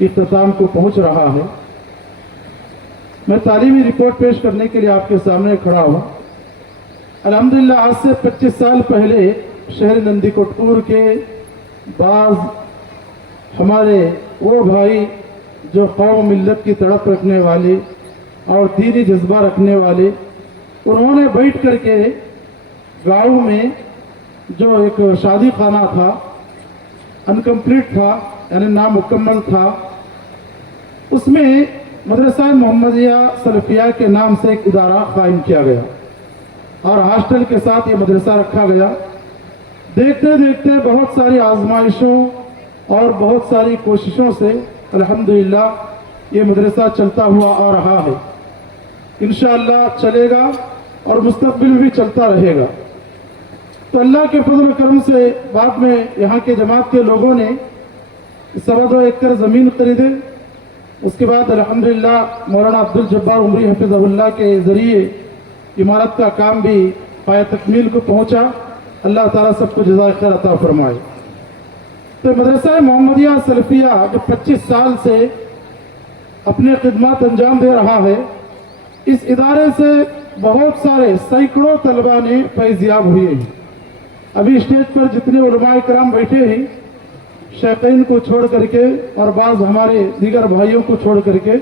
इख्तिताम को पहुँच रहा है। मैं तालीमी रिपोर्ट पेश करने के लिए आपके सामने खड़ा हुआ। अल्हम्दुलिल्लाह आज से 25 साल पहले शहर नंदी कोटपुर के बाज़ हमारे वो भाई जो कौम मिल्लत की तड़प रखने वाले और दीनी जज्बा रखने वाले, उन्होंने बैठ करके गाँव में जो एक शादी खाना था, अनकम्प्लीट था यानी नामुकम्मल था, उसमें मदरसा मोहम्मदिया सलफिया के नाम से एक इदारा कायम किया गया और हॉस्टल के साथ ये मदरसा रखा गया। देखते देखते बहुत सारी आजमाइशों और बहुत सारी कोशिशों से अल्हम्दुलिल्लाह ये मदरसा चलता हुआ आ रहा है। इंशाअल्लाह चलेगा और मुस्तकबिल में भी चलता रहेगा। तो अल्लाह के फजल करम से बाद में यहाँ के जमात के लोगों ने 2.25 एकड़ ज़मीन खरीदे। उसके बाद अल्हम्दुलिल्लाह मौलाना अब्दुल जब्बार उमरी हफिज़हुल्लाह के ज़रिए इमारत का काम भी पाया तकमील को पहुँचा। अल्लाह ताला सबको जज़ाए खैर अता फरमाए। तो मदरसा मोहम्मदिया सलफिया जो 25 साल से अपने खिदमत अंजाम दे रहा है, इस इदारे से बहुत सारे सैकड़ों तलबा ने फैज़याब हुए हैं। अभी स्टेज पर जितने उलमा इकराम बैठे हैं, शैख़ीन को छोड़ करके और बाज़ हमारे दीगर भाइयों को छोड़ करके,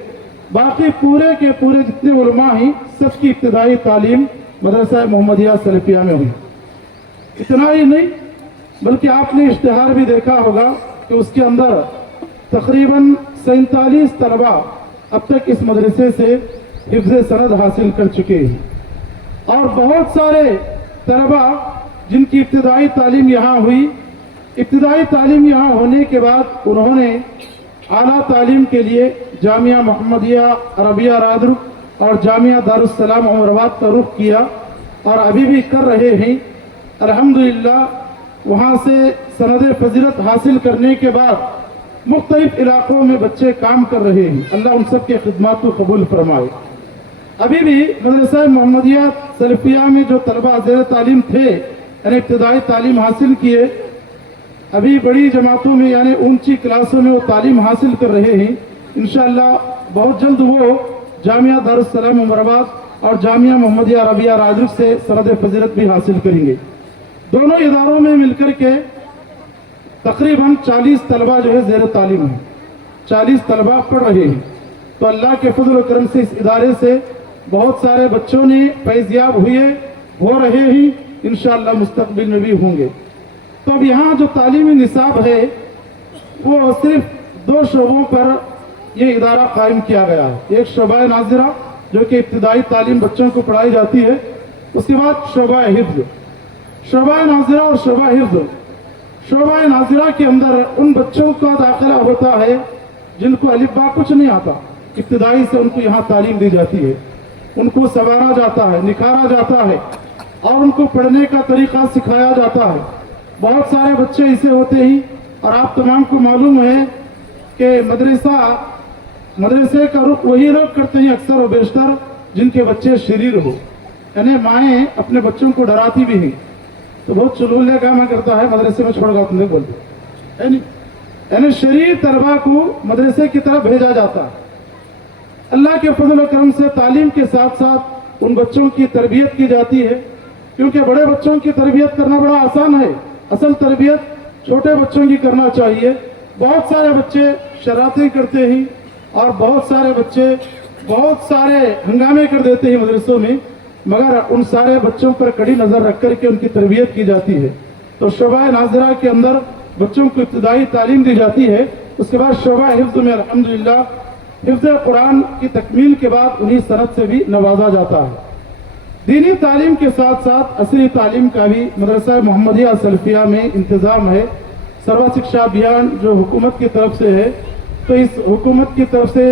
बाकी पूरे के पूरे जितने उलमा हैं, सबकी इब्तिदाई तालीम मदरसा मोहम्मदिया सलफिया में हुई। इतना ही नहीं बल्कि आपने इश्तिहार भी देखा होगा कि उसके अंदर तकरीबन 47 तलबा अब तक इस मदरसे से हिफ्ज़ सनद हासिल कर चुके हैं और बहुत सारे तलबा जिनकी इब्तिदाई तालीम यहाँ हुई, इब्तिदाई तालीम यहाँ होने के बाद उन्होंने आला तालीम के लिए जामिया मोहम्मदिया अरबिया रादरुक और जामिया दारुस्सलाम उमराबाद का रुख किया और अभी भी कर रहे हैं। अल्हम्दुलिल्लाह वहाँ से सनद फजीलत हासिल करने के बाद मुख्तलिफ इलाक़ों में बच्चे काम कर रहे हैं। अल्लाह उन सब के खिदमात को कबूल फरमाए। अभी भी मदरसा मोहम्मदिया सलफिया में जो तलबा ज़ेर तालीम थे यानी इब्तिदाई तालीम हासिल किए, अभी बड़ी जमातों में यानी ऊंची क्लासों में वो तालीम हासिल कर रहे हैं। इंशाअल्लाह बहुत जल्द वो जामिया दारुस्सलाम उमराबाद और जामिया मोहम्मदिया अरबिया रादरुक से सनद फजीलत भी हासिल करेंगे। दोनों इदारों में मिलकर के तकरीबन 40 तलबा जो है ज़ेर तालीम है, 40 तलबा पढ़ रहे हैं। तो अल्लाह के फजल करम से इस इदारे से बहुत सारे बच्चों ने फैज़याब हुए, हो रहे हैं, इंशाअल्लाह मुस्तकबिल में भी होंगे। तो अब यहाँ जो तालीमी निसाब है वो सिर्फ 2 शोबों पर ये इदारा कायम किया गया है। एक शोबा नाज़िरा जो कि इब्तिदाई तालीम बच्चों को पढ़ाई जाती है, उसके बाद शोबा हिफ्ज़, शोबा नाज़िरा और शोबा हिफ्ज़। शोबा नाज़िरा के अंदर उन बच्चों का दाखिला होता है जिनको अलिफ बा कुछ नहीं आता, इब्तिदाई से उनको यहाँ तालीम दी जाती है, उनको संवारा जाता है, निखारा जाता है और उनको पढ़ने का तरीका सिखाया जाता है। बहुत सारे बच्चे ऐसे होते हैं और आप तमाम को मालूम है कि मदरसे का रुख वही लोग करते हैं अक्सर और बेशतर जिनके बच्चे शरीर हो, यानी माएँ अपने बच्चों को डराती भी हैं। तो बहुत चुलबुले काम करता है, मदरसे में छोड़ तुम लोग बोलते, यानी शरीर तलबा को मदरसे की तरफ भेजा जाता है। अल्लाह के फजल करम से तालीम के साथ साथ उन बच्चों की तरबियत की जाती है, क्योंकि बड़े बच्चों की तरबियत करना बड़ा आसान है, असल तरबियत छोटे बच्चों की करना चाहिए। बहुत सारे बच्चे शरारतें करते हैं और बहुत सारे बच्चे बहुत सारे हंगामे कर देते हैं मदरसों में, मगर उन सारे बच्चों पर कड़ी नज़र रख करके उनकी तरबियत की जाती है। तो शोबा नाज़िरा के अंदर बच्चों को इब्तदाई तालीम दी जाती है। उसके बाद शोबा हिफ्ज़ में अल्हम्दुलिल्लाह हिफ्ज़ कुरान की तकमील के बाद उन्हीं सनद से भी नवाजा जाता है। दीनी तालीम के साथ साथ असली तालीम का भी मदरसा मोहम्मदिया सल्फिया में इंतज़ाम है। सर्व शिक्षा अभियान जो हुकूमत की तरफ से है, तो इस हुकूमत की तरफ से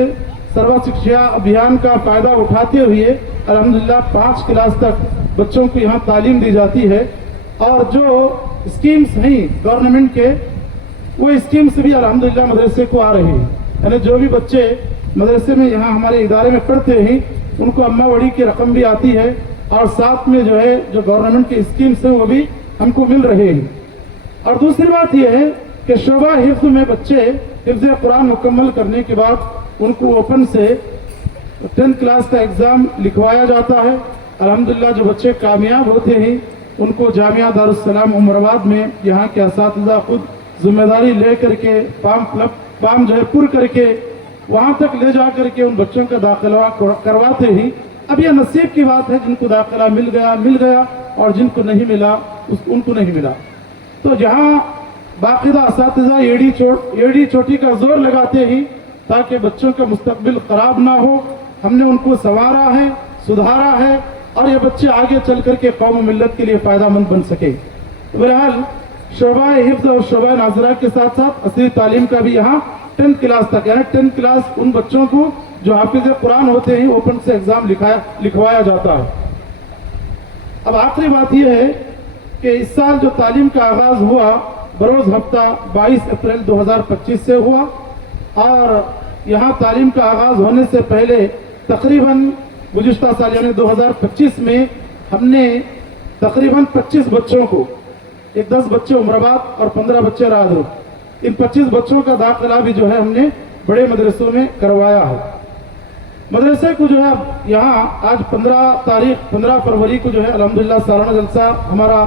सर्व शिक्षा अभियान का फ़ायदा उठाते हुए अल्हम्दुलिल्लाह 5 क्लास तक बच्चों को यहाँ तालीम दी जाती है। और जो स्कीम्स हैं गवर्नमेंट के, वो स्कीम्स भी अल्हम्दुलिल्लाह मदरसे को आ रही हैं। यानी जो भी बच्चे मदरसे में यहाँ हमारे इदारे में पढ़ते हैं उनको अम्मा बड़ी की रकम भी आती है, और साथ में जो है जो गवर्नमेंट की स्कीम्स हैं वो भी हमको मिल रहे हैं। और दूसरी बात यह है कि शोबा हिफ्ज़ में बच्चे हिफ्ज़ कुरान मुकम्मल करने के बाद उनको ओपन से 10th क्लास का एग्ज़ाम लिखवाया जाता है। अल्हम्दुलिल्लाह जो बच्चे कामयाब होते हैं उनको जामिया दारुस्सलाम उमराबाद में यहाँ के असातिज़ा खुद जिम्मेदारी ले करके फॉर्म जो है पुर करके वहाँ तक ले जा करके उन बच्चों का दाखिला करवाते ही। अब यह नसीब की बात है, जिनको दाखिला मिल गया और जिनको नहीं मिला उनको नहीं मिला। तो जहाँ बाकायदा असातिज़ा एड़ी चोटी का जोर लगाते ही ताकि बच्चों का मुस्तकबिल खराब ना हो, हमने उनको संवारा है, सुधारा है, और ये बच्चे आगे चल करके कौम मिल्लत के लिए फ़ायदामंद बन सके। तो बहरहाल शोबा हिफ्ज़ और शोबा नाज़िरा के साथ साथ असली तालीम का भी यहाँ 10th क्लास तक, यानी 10th क्लास उन बच्चों को जो हाफिज़ कुरान होते हैं ओपन से एग्ज़ाम लिखवाया जाता है। अब आखिरी बात यह है कि इस साल जो तालीम का आगाज़ हुआ बरोज़ हफ्ता 22 अप्रैल 2025 से हुआ, और यहाँ तालीम का आगाज़ होने से पहले तकरीबन गुज़िश्ता साल यानी 2025 में हमने तकरीबन 25 बच्चों को, 10 बच्चे उमराबाद और 15 बच्चे राहदर, इन 25 बच्चों का दाखिला भी जो है हमने बड़े मदरसों में करवाया है। मदरसे को जो है यहाँ आज 15 फरवरी को जो है अल्हम्दुलिल्लाह सालाना जलसा हमारा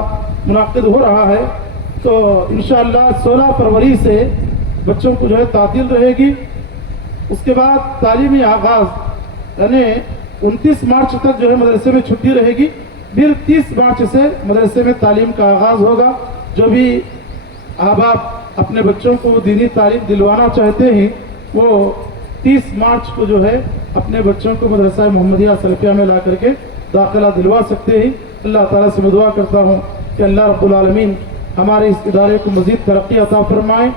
मुनाकिद हो रहा है। तो इंशाअल्लाह 16 फरवरी से बच्चों को जो है तातील रहेगी। उसके बाद तालीमी आगाज़ यानी 29 मार्च तक जो है मदरसे में छुट्टी रहेगी, फिर 30 मार्च से मदरसे में तालीम का आगाज़ होगा। जो भी अहबाब अपने बच्चों को दीनी तालीम दिलवाना चाहते हैं वो 30 मार्च को जो है अपने बच्चों को मदरसा मोहम्मदिया सल्फिया में ला करके दाखिला दिलवा सकते हैं। अल्लाह ताला से मैं दुआ करता हूँ कि अल्लाह रब्बुल आलमीन हमारे इस इदारे को मज़ीद तरक्की अता फरमाए,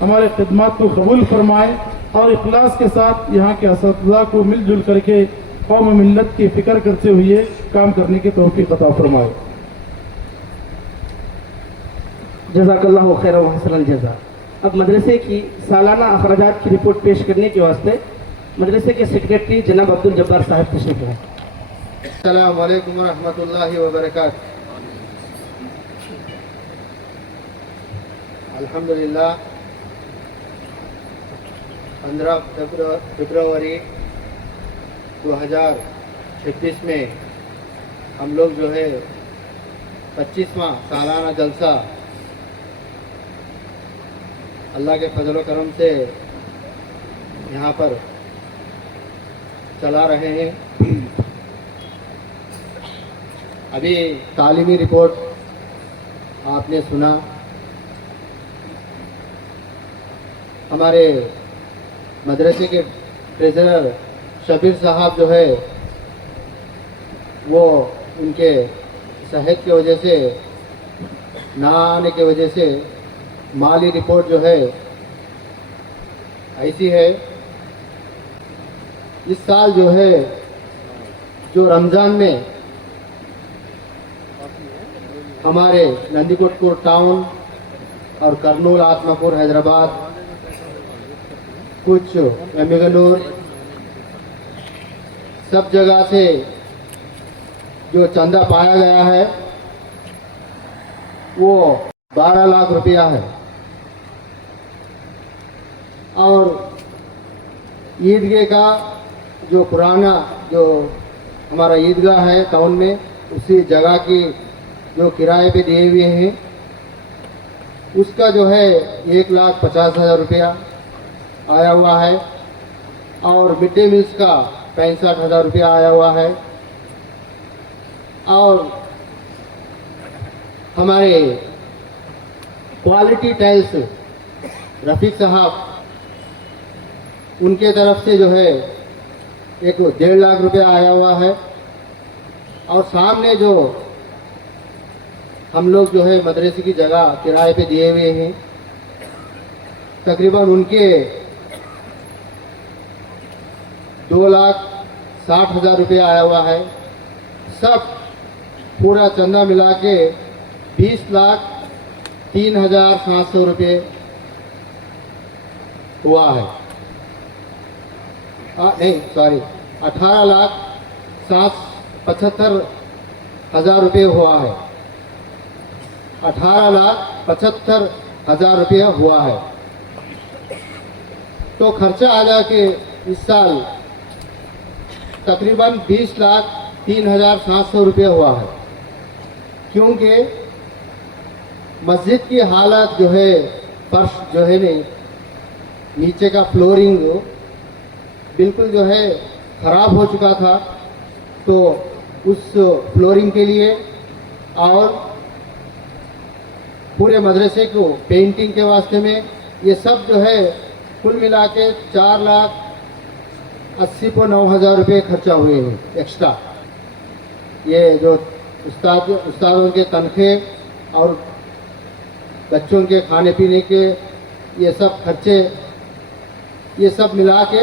हमारे खिदमत को कबूल फरमाए, और इखलास के साथ यहाँ के असातिज़ा को मिलजुल करके कौम मिल्लत की फ़िक्र करते हुए काम करने की तौफ़ीक़ अता फरमाए। जज़ाकल्लाहु खैरन व हसनल जज़ा। अब मदरसे की सालाना अखराजात की रिपोर्ट पेश करने के वास्ते मदरसे के सेक्रेटरी जनाब अब्दुल जब्बार साहब तशरीफ़ लाए। अस्सलामु अलैकुम व रहमतुल्लाहि व बरकातहू। अल्हम्दुलिल्लाह 15 फरवरी 2026 में हम लोग जो है 25वां सालाना जलसा अल्लाह के फजल व करम से यहाँ पर चला रहे हैं। अभी तालीमी रिपोर्ट आपने सुना, हमारे मदरसे के ट्रेजरर शबीर साहब जो है वो उनके सेहत की वजह से ना आने की वजह से माली रिपोर्ट जो है ऐसी है। इस साल जो है जो रमज़ान में हमारे नंदीकोटपुर टाउन और करनूल आत्मापुर हैदराबाद कुछ एमिगनूर सब जगह से जो चंदा पाया गया है वो 12 लाख रुपया है। और ईदगाह का जो पुराना जो हमारा ईदगाह है टाउन में, उसी जगह की जो किराए पे दिए हुए हैं उसका जो है 1,50,000 रुपया आया हुआ है। और मिड डे मील्स का 65,000 रुपया आया हुआ है। اور ہمارے کوالٹی ٹائلس رفیق صاحب ان کے طرف سے جو ہے ایک 1.5 لاکھ روپیہ آیا ہوا ہے. اور سامنے جو ہم لوگ جو ہے مدرسے کی جگہ کرائے پہ دیے ہوئے ہیں تقریباً ان کے 2,60,000 روپیہ آیا ہوا ہے. سب پورا چندہ ملا کے 20,03,700 روپے ہوا ہے. نہیں سوری 18,75,000 روپے ہوا ہے. 18,75,000 روپیہ ہوا ہے. تو خرچہ آ جا کے اس سال تقریباً 20,03,700 روپیہ ہوا ہے. کیونکہ مسجد کی حالت جو ہے فرش جو ہے نہیں نیچے کا فلورنگ بالکل جو ہے خراب ہو چکا تھا. تو اس فلورنگ کے لیے اور پورے مدرسے کو پینٹنگ کے واسطے میں یہ سب جو ہے کل ملا کے 4,80,09,000 روپے خرچہ ہوئے ہیں ایکسٹرا. یہ جو استادوں کے تنخواہ اور بچوں کے کھانے پینے کے یہ سب خرچے یہ سب ملا کے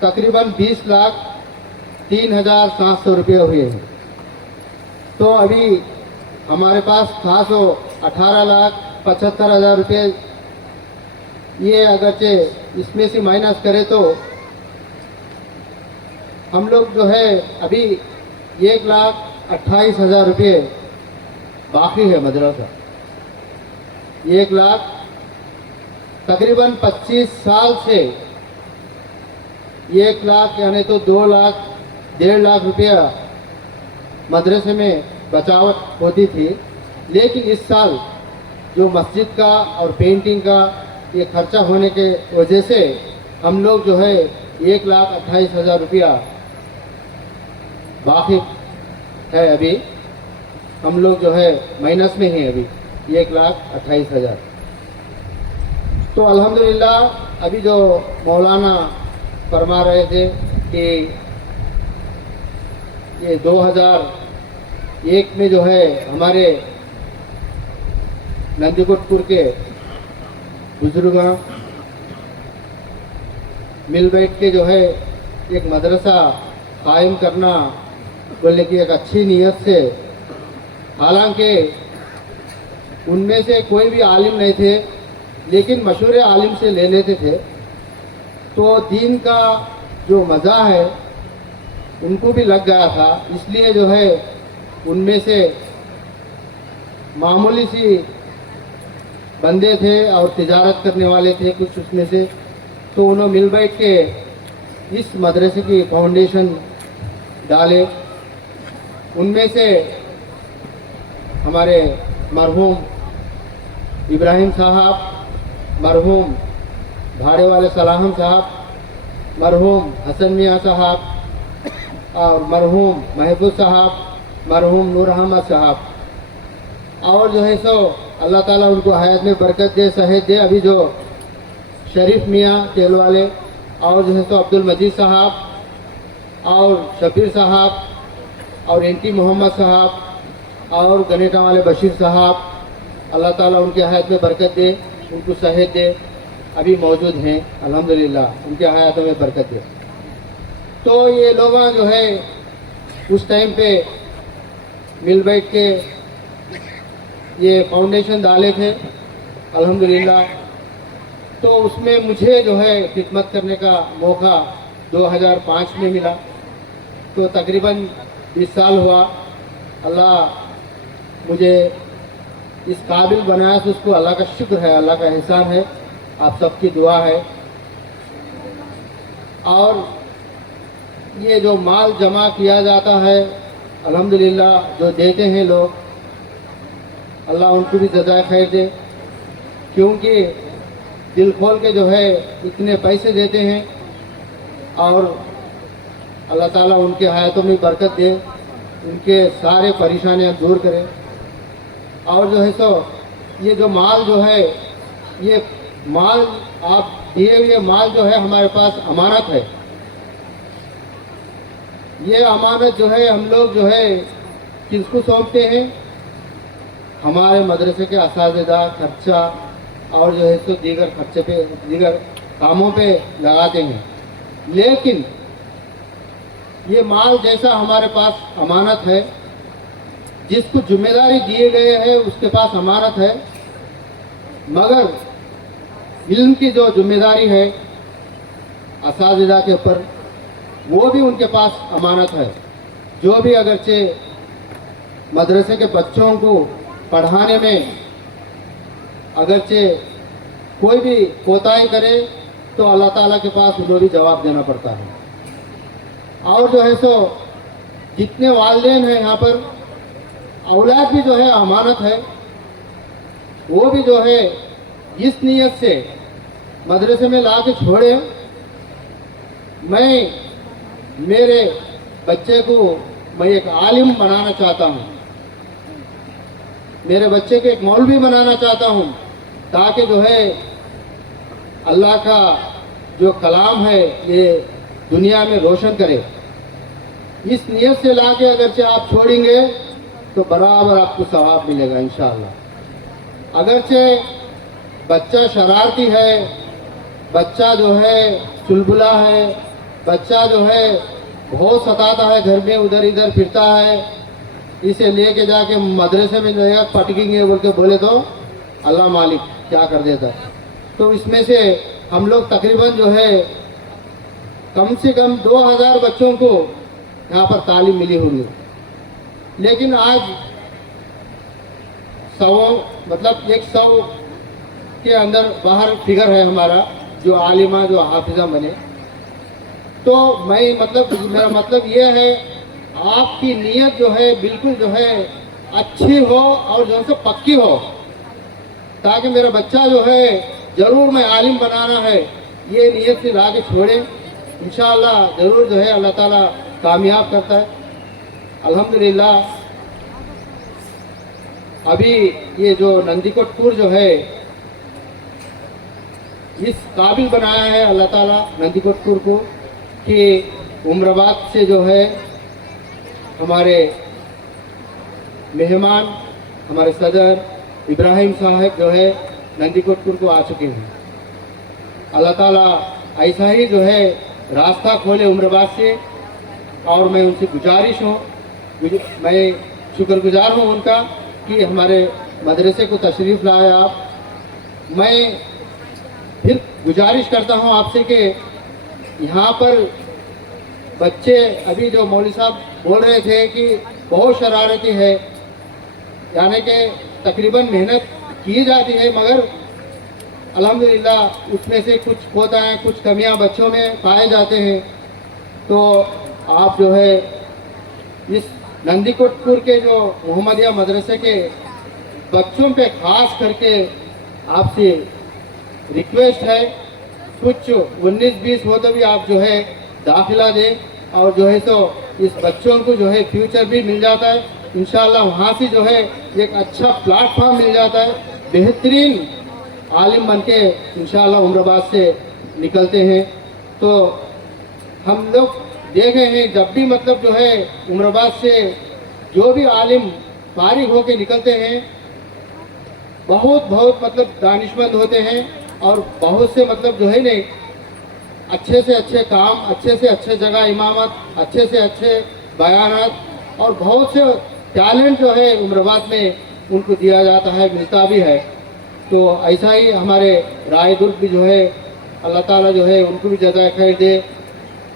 تقریباً 20,03,700 روپے ہوئے ہیں. تو ابھی ہمارے پاس تھا 18,75,000 روپے. یہ اگرچہ اس میں سے مائنس کرے تو ہم لوگ جو ہے ابھی 1,28,000 روپے باقی ہے مدرسہ. 1 لاکھ تقریباً 25 سال سے 1 لاکھ یعنی تو 2 لاکھ 1.5 لاکھ روپیہ مدرسے میں بچاوٹ ہوتی تھی. لیکن اس سال جو مسجد کا اور پینٹنگ کا یہ خرچہ ہونے کے وجہ سے ہم لوگ جو ہے 1,28,000 روپیہ باقی ہے. ابھی ہم لوگ جو ہے مائنس میں ہیں ابھی 1,28,000. تو الحمدللہ ابھی جو مولانا فرما رہے تھے کہ یہ 2001 میں جو ہے ہمارے نندگٹ پور کے بزرگاں مل بیٹھ کے جو ہے ایک مدرسہ قائم کرنا بولنے کی ایک اچھی نیت سے, حالانکہ ان میں سے کوئی بھی عالم نہیں تھے لیکن مشہور عالم سے لے لیتے تھے. تو دین کا جو مزہ ہے ان کو بھی لگ گیا تھا, اس لیے جو ہے ان میں سے معمولی سی بندے تھے اور تجارت کرنے والے تھے کچھ اس میں سے, تو انہوں مل بیٹھ کے اس مدرسے کی فاؤنڈیشن ڈالے. ان میں سے ہمارے مرحوم ابراہیم صاحب, مرحوم بھاڑے والے سلاہم صاحب, مرحوم حسن میاں صاحب اور مرحوم محبوب صاحب, مرحوم نور احمد صاحب, اور جو ہے سو اللہ تعالیٰ ان کو حیات میں برکت دے, صحت دے. ابھی جو شریف میاں تیل والے اور جو ہے سو عبد المجید صاحب اور شبیر صاحب اور NT محمد صاحب اور گنیٹا والے بشیر صاحب, اللہ تعالیٰ ان کے حیات میں برکت دے, ان کو صحت دے. ابھی موجود ہیں الحمدللہ, ان کے حیاتوں میں برکت دے. تو یہ لوگ جو ہے اس ٹائم پہ مل بیٹھ کے یہ فاؤنڈیشن ڈالے تھے الحمدللہ. تو اس میں مجھے جو ہے خدمت کرنے کا موقع 2005 میں ملا. تو تقریباً 20 سال ہوا. اللہ مجھے اس قابل بنایا تو اس کو اللہ کا شکر ہے, اللہ کا احسان ہے, آپ سب کی دعا ہے. اور یہ جو مال جمع کیا جاتا ہے الحمدللہ جو دیتے ہیں لوگ, اللہ ان کو بھی جزائے خیر دے, کیونکہ دل کھول کے جو ہے اتنے پیسے دیتے ہیں اور अल्लाह ताला उनके हयातों में बरकत दे, उनके सारे परेशानियां दूर करे। और जो है सो ये जो माल जो है, ये माल आप दिए हुए माल जो है हमारे पास अमानत है। ये अमानत जो है हम लोग जो है किसको सौंपते हैं? हमारे मदरसे के असातिज़ा खर्चा और जो है सो दीगर खर्चे पे, दीगर कामों पे लगाते हैं। लेकिन ये माल जैसा हमारे पास अमानत है, जिसको जिम्मेदारी दिए गए है उसके पास अमानत है, मगर इल्म की जो जिम्मेदारी है असातिज़ा के ऊपर, वो भी उनके पास अमानत है। जो भी अगरचे मदरसे के बच्चों को पढ़ाने में अगरचे कोई भी कोताही करे तो अल्लाह ताला के पास उन्हें भी जवाब देना पड़ता है। और जो है सो जितने वालिदैन हैं यहाँ पर, औलाद भी जो है अमानत है, वो भी जो है इस नीयत से मदरसे में ला के छोड़े, मैं मेरे बच्चे को मैं एक आलिम बनाना चाहता हूँ, मेरे बच्चे को एक मौलवी बनाना चाहता हूँ, ताकि जो है अल्लाह का जो कलाम है ये दुनिया में रोशन करे। इस नियत से लाके अगरचे आप छोड़ेंगे तो बराबर आपको सवाब मिलेगा इंशाअल्लाह। अगरचे बच्चा शरारती है, बच्चा जो है चुलबुला है, बच्चा जो है बहुत सताता है, घर में उधर इधर फिरता है, इसे लेके जाके मदरसे में जाएगा पटकेंगे बोल के बोले तो अल्लाह मालिक क्या कर देता। तो इसमें से हम लोग तकरीबन जो है कम से कम 2000 बच्चों को यहाँ पर तालीम मिली होगी। लेकिन आज 100 के अंदर बाहर फिगर है हमारा जो आलिमा जो हाफिजा बने। तो मेरा मतलब ये है आपकी नीयत जो है बिल्कुल जो है अच्छी हो और जो है पक्की हो, ताकि मेरा बच्चा जो है जरूर मैं आलिम बनाना है, ये नीयत से ला के छोड़े, इंशाअल्लाह जरूर जो है अल्लाह ताला कामयाब करता है। अल्हम्दुलिल्लाह अभी ये जो नंदीकोटपुर जो है इस काबिल बनाया है अल्लाह ताला नंदीकोटपुर को कि उम्राबाद से जो है हमारे मेहमान हमारे सदर इब्राहिम साहब जो है नंदीकोटपुर को आ चुके हैं। अल्लाह ताला ऐसा ही जो है रास्ता खोले उम्राबाद से, और मैं उनसे गुजारिश हूँ, मैं शुक्रगुजार हूँ उनका कि हमारे मदरसे को तशरीफ़ लाए आप। मैं फिर गुजारिश करता हूँ आपसे कि यहाँ पर बच्चे अभी जो मौलवी साहब बोल रहे थे कि बहुत शरारती है, यानी कि तकरीबन मेहनत की जाती है मगर अल्हम्दुलिल्लाह उसमें से कुछ होता है, कुछ कमियां बच्चों में पाए जाते हैं। तो आप जो है इस नंदीकोटपुर के जो मोहम्मदिया मदरसे के बच्चों पे खास करके आपसे रिक्वेस्ट है, कुछ 19-20 हो तो भी आप जो है दाखिला दें, और जो है तो इस बच्चों को जो है फ्यूचर भी मिल जाता है इंशाअल्लाह, वहाँ से जो है एक अच्छा प्लेटफॉर्म मिल जाता है, बेहतरीन आलिम बन के इंशाअल्लाह उम्राबाद से निकलते हैं। तो हम लोग देखे हैं जब भी जो है उम्राबाद से जो भी आलिम फारिग होके निकलते हैं बहुत दानिशमंद होते हैं, और बहुत से जो है नहीं अच्छे से अच्छे काम, अच्छे से अच्छे जगह इमामत, अच्छे से अच्छे बयानात, और बहुत से टैलेंट जो है उम्राबाद में उनको दिया जाता है, मिलता भी है। तो ऐसा ही हमारे राय दुर्ग भी जो है अल्लाह ताला जो है उनको भी जज़ाए खैर दे,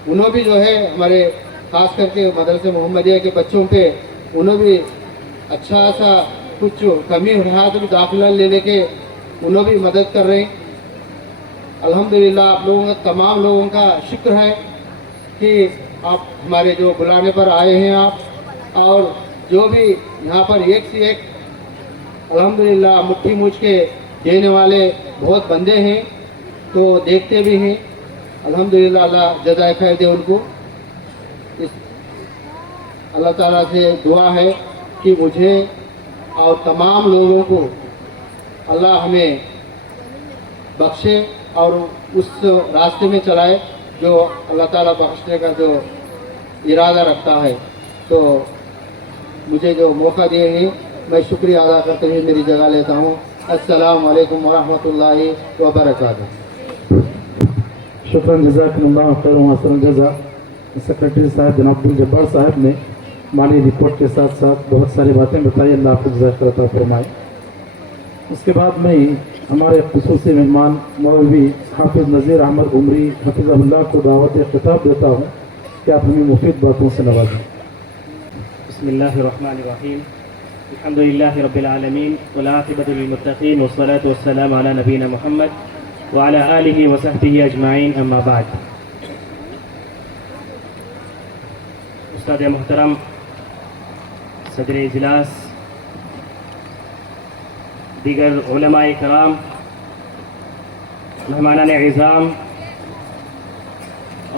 उन्होंने भी जो है हमारे खास करके मदरसे मोहम्मदिया के बच्चों पे उन्होंने भी अच्छा सा कुछ कमी रहा तो भी दाखिला लेने के उन्होंने भी मदद कर रहे हैं। अल्हम्दुलिल्लाह आप लोगों का, तमाम लोगों का शुक्र है कि आप हमारे जो बुलाने पर आए हैं आप, और जो भी यहाँ पर एक से एक अल्हम्दुलिल्लाह मुट्ठी मुझ के देने वाले बहुत बंदे हैं, तो देखते भी हैं। अल्हम्दुलिल्लाह अल्लाह जज़ाए खैर दे उनको। अल्लाह ताला से दुआ है कि मुझे और तमाम लोगों को अल्लाह हमें बख्शे और उस रास्ते में चलाए जो अल्लाह ताला बख्शने का जो इरादा रखता है। तो मुझे जो मौका दिए हैं मैं शुक्रिया अदा करते हुए मेरी जगह लेता हूँ। अस्सलाम वालेकुम वरहमतुल्लाहि वबरकातुहू। शुक्रान जज़ाकल्लाहु खैरन व अहसन जज़ा। सेक्रेटरी साहब जनाब अब्दुल जब्बार साहब ने माली रिपोर्ट के साथ साथ बहुत सारी बातें बताई, अल्लाह आपको जज़ाक अता फरमाए। उसके बाद में हमारे खुसूसी मेहमान मौलवी हाफिज़ नज़ीर अहमद उमरी हफ़िज़हुल्लाह को दावत खिताब देता हूँ कि आप हमें मुफीद बातों से नवाजें। बिस्मिल्लाहिर्रहमानिर्रहीम। अल्हम्दुलिल्लाहि रब्बिल आलमीन वल आक़िबतु लिल मुत्तक़ीन वस्सलातु वस्सलामु अला नबीना मुहम्मद व अला आलिहि व सहबिहि अजमाइन, अम्मा बाद। उस्ताद मोहतरम, सदर इजलास, दीगर उलमाए कराम, मेहमानान इज़ाम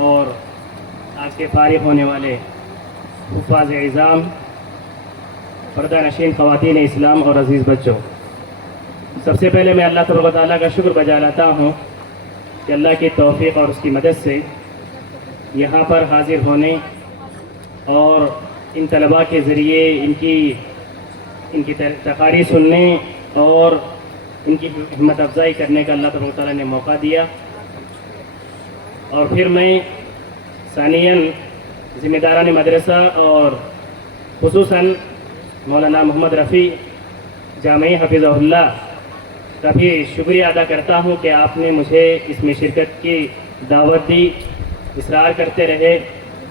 और आज के फारिग होने वाले हुफ़ाज़ इज़ाम, पर्दा नशीन ख़वातीन इस्लाम और अज़ीज़ बच्चों, सबसे पहले मैं अल्लाह तबारक व तआला का शुक्र बजा लाता हूँ कि अल्लाह की तौफ़ीक़ और उसकी मदद से यहाँ पर हाज़िर होने और इन तलबा के ज़रिए इनकी तकारीर सुनने और इनकी हिम्मत अफजाई करने का अल्लाह तबारक व तआला ने मौका दिया। और फिर मैं सानियन ज़िम्मेदारान मदरसा और खुसूसन मौलाना मोहम्मद रफ़ी जामी हफ़िज़हुल्लाह का भी शुक्रिया अदा करता हूँ कि आपने मुझे इसमें शिरकत की दावत दी, इसरार करते रहे।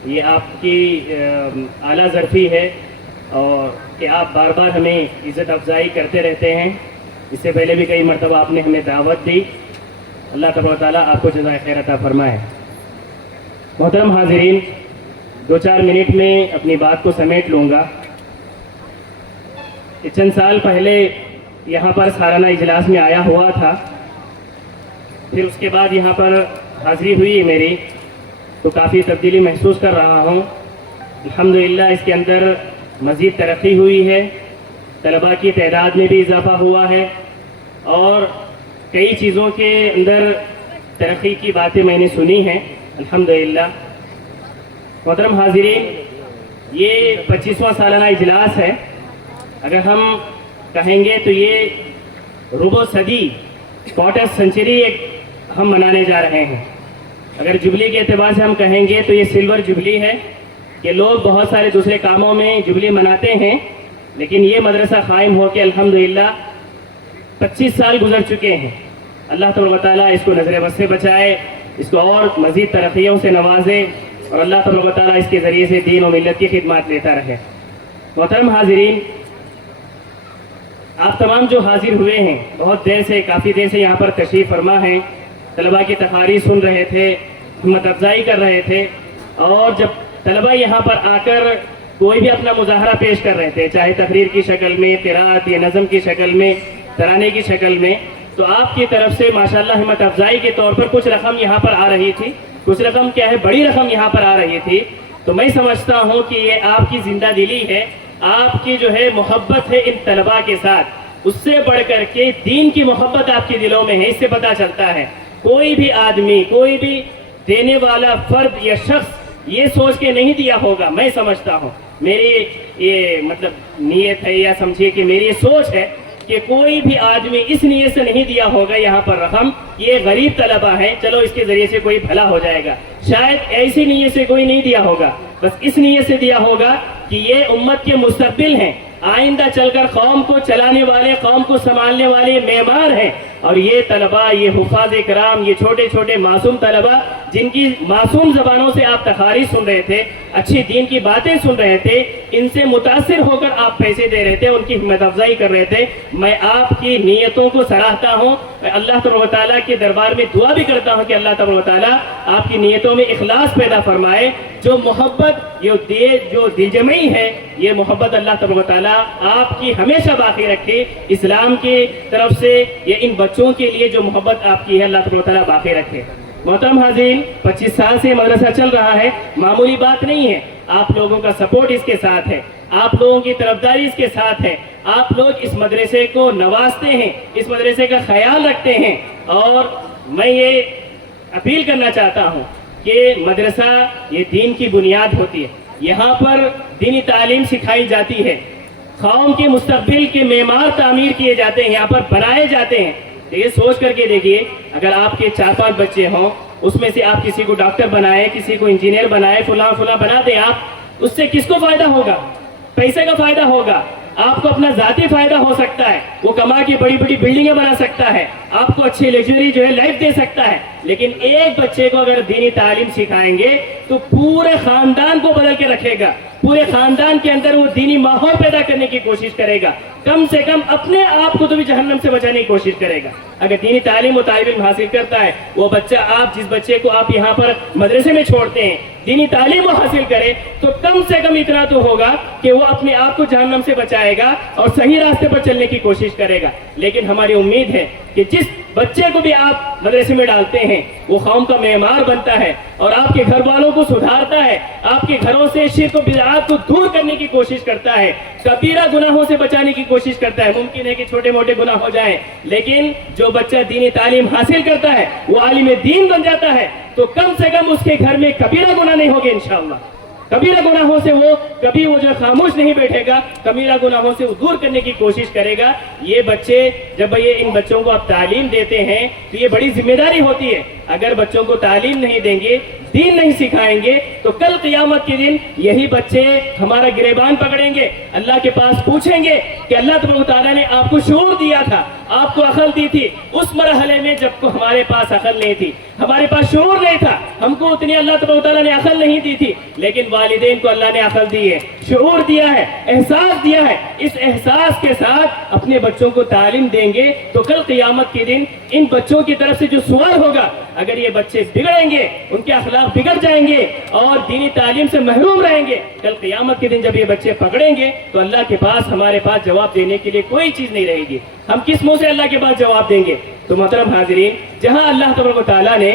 ये आपकी आला ज़रफ़ी है और कि आप बार बार हमें इज़्ज़त अफजाई करते रहते हैं। इससे पहले भी कई मरतबा आपने हमें दावत दी। अल्लाह तबारक व तआला आपको जज़ाए खैर अता फरमाए। मोहतरम हाज़िरीन, 2-4 मिनट में अपनी बात को समेट लूँगा। चंद साल पहले यहाँ पर सालाना इजलास में आया हुआ था, फिर उसके बाद यहाँ पर हाज़िरी हुई मेरी, तो काफ़ी तब्दीली महसूस कर रहा हूँ। अल्हम्दुलिल्लाह इसके अंदर मज़ीद तरक्की हुई है, तलबा की तादाद में भी इजाफ़ा हुआ है और कई चीज़ों के अंदर तरक्की की बातें मैंने सुनी हैं अल्हम्दुलिल्लाह। मोहतरम हाज़िरीन, ये 25वां सालाना इजलास है। अगर हम कहेंगे तो ये रुबो सदी, क्वार्टर सेंचुरी एक हम मनाने जा रहे हैं। अगर जुबली के एतबार से हम कहेंगे तो ये सिल्वर जुबली है कि लोग बहुत सारे दूसरे कामों में जुबली मनाते हैं, लेकिन ये मदरसा क़ायम होकर अल्हम्दुलिल्लाह 25 साल गुजर चुके हैं। अल्लाह तबारक व तआला इसको नज़र बद से बचाए, इसको और मज़ीद तरक्कियों से नवाजे और अल्लाह तबारक व तआला इसके ज़रिए से दीन और मिल्लत की खिदमत लेता रहे। मोहतरम हाज़िरीन, आप तमाम जो हाजिर हुए हैं, बहुत देर से, काफ़ी देर से यहाँ पर तशरीफ़ फरमा हैं, तलबा की तकारीर सुन रहे थे, हिम्मत अफजाई कर रहे थे। और जब तलबा यहाँ पर आकर कोई भी अपना मुजाहरा पेश कर रहे थे, चाहे तकरीर की शक्ल में, क़िराअत या नज़म की शक्ल में, तराने की शक्ल में, तो आपकी तरफ से माशाअल्लाह हिम्मत अफजाई के तौर पर कुछ रकम यहाँ पर आ रही थी। कुछ रकम क्या है, बड़ी रकम यहाँ पर आ रही थी। तो मैं समझता हूँ कि ये आपकी जिंदा दिली है, आपकी जो है मोहब्बत है इन तलबा के साथ। उससे बढ़ कर के दीन की मोहब्बत आपके दिलों में है। इससे पता चलता है कोई भी आदमी, कोई भी देने वाला फर्द या शख्स ये सोच के नहीं दिया होगा। मैं समझता हूँ, मेरी ये मतलब नीयत है, या समझिए कि मेरी ये सोच है कि कोई भी आदमी इस नीयत से नहीं दिया होगा यहाँ पर रकम, ये गरीब तलबा है, चलो इसके जरिए से कोई भला हो जाएगा। शायद ऐसी नीयत से कोई नहीं दिया होगा, बस इस नीयत से दिया होगा कि ये उम्मत के मुस्तकबिल हैं, आइंदा चलकर कौम को चलाने वाले, कौम को संभालने वाले मेहमान हैं। और ये तलबा, ये हुफ़ाज़ कराम, ये छोटे छोटे मासूम तलबा जिनकी मासूम ज़बानों से आप तकारीर सुन रहे थे, अच्छी दीन की बातें सुन रहे थे, इनसे मुतासिर होकर आप पैसे दे रहे थे, उनकी हिम्मत अफजाई कर रहे थे। मैं आपकी नीयतों को सराहता हूँ। मैं अल्लाह तबारक व तआला के दरबार में दुआ भी करता हूँ कि अल्लाह तबारक व तआला आपकी नीयतों में इखलास पैदा फरमाए। जो मोहब्बत, जो दिलजमई है, ये मोहब्बत अल्लाह तबारक व तआला आपकी हमेशा बाकी रखे। इस्लाम की तरफ से या इन बच्चों के लिए जो मोहब्बत आपकी है, अल्लाह तबारक व तआला बाकी रखे। मोहतरम हाज़रीन, 25 साल से मदरसा चल रहा है, मामूली बात नहीं है। आप लोगों का सपोर्ट इसके साथ है, आप लोगों की तरफदारी इसके साथ है। आप लोग इस मदरसे को नवाजते हैं, इस मदरसे का ख्याल रखते हैं। और मैं ये अपील करना चाहता हूँ कि मदरसा ये दीन की बुनियाद होती है, यहाँ पर दीनी तालीम सिखाई जाती है, कौम के मुस्तकबिल के मेमार तामीर किए जाते हैं, यहाँ पर बनाए जाते हैं। तो ये सोच करके देखिए, अगर आपके 4-5 बच्चे हों, उसमें से आप किसी को डॉक्टर बनाए, किसी को इंजीनियर बनाए, फुला फुला बना दें आप, उससे किसको फायदा होगा? पैसे का फायदा होगा, आपको अपना जाती फायदा हो सकता है, वो कमा के बड़ी बड़ी बिल्डिंगें बना सकता है, आपको अच्छी लग्जरी जो है लाइफ दे सकता है। लेकिन एक बच्चे को अगर दीनी तालीम सिखाएंगे तो पूरे खानदान को बदल के रखेगा, पूरे खानदान के अंदर वो दीनी माहौल पैदा करने की कोशिश करेगा, कम से कम अपने आप को तो भी जहन्नम से बचाने की कोशिश करेगा। अगर दीनी तालीम और तालीम इल्म हासिल करता है वो बच्चा, आप जिस बच्चे को आप यहाँ पर मदरसे में छोड़ते हैं, दीनी तालीम वो हासिल करे तो कम से कम इतना तो होगा कि वो अपने आप को जहन्नम से बचाएगा और सही रास्ते पर चलने की कोशिश करेगा। लेकिन हमारी उम्मीद है कि जिस बच्चे को भी आप मदरसे में डालते हैं वो कौम का मेमार बनता है और आपके घर वालों को सुधारता है, आपके घरों से शिर्क और बिदअत को दूर करने की कोशिश करता है, कबीरा गुनाहों से बचाने की कोशिश करता है। मुमकिन है कि छोटे मोटे गुनाह हो जाएं, लेकिन जो बच्चा दीनी तालीम हासिल करता है वो आलिम दीन बन जाता है, तो कम से कम उसके घर में कबीरा गुनाह नहीं होंगे इंशाअल्लाह। कबीरा गुनाहों से वो कभी वो जो खामोश नहीं बैठेगा, कबीरा गुनाहों से वो दूर करने की कोशिश करेगा। ये बच्चे जब ये इन बच्चों को आप तालीम देते हैं तो ये बड़ी जिम्मेदारी होती है। अगर बच्चों को तालीम नहीं देंगे, दीन नहीं सिखाएंगे, तो कल क़यामत के दिन यही बच्चे हमारा गिरेबान पकड़ेंगे, अल्लाह के पास पूछेंगे कि अल्लाह तबारक व तआला ने आपको शऊर दिया था, आपको अकल दी थी उस मरहले में जब हमारे पास अकल नहीं थी, हमारे पास शऊर नहीं था, हमको उतनी अल्लाह तबारक व तआला ने अकल नहीं दी थी, लेकिन वालिदैन को अल्लाह ने अकल दी है, शऊर दिया है, एहसास दिया है। इस एहसास के साथ अपने बच्चों को तालीम देंगे तो कल क़यामत के दिन इन बच्चों की तरफ से जो सवाल होगा, अगर ये बच्चे बिगड़ेंगे, उनके अखलाक बिगड़ जाएंगे और दीनी तालीम से महरूम रहेंगे, कल क़यामत के दिन जब ये बच्चे पकड़ेंगे तो अल्लाह के पास, हमारे पास जवाब देने के लिए कोई चीज नहीं रहेगी। हम किस मुंह से अल्लाह के पास जवाब देंगे? तो मोहतरम हाज़रीन, जहां अल्लाह तबारक व तआला ने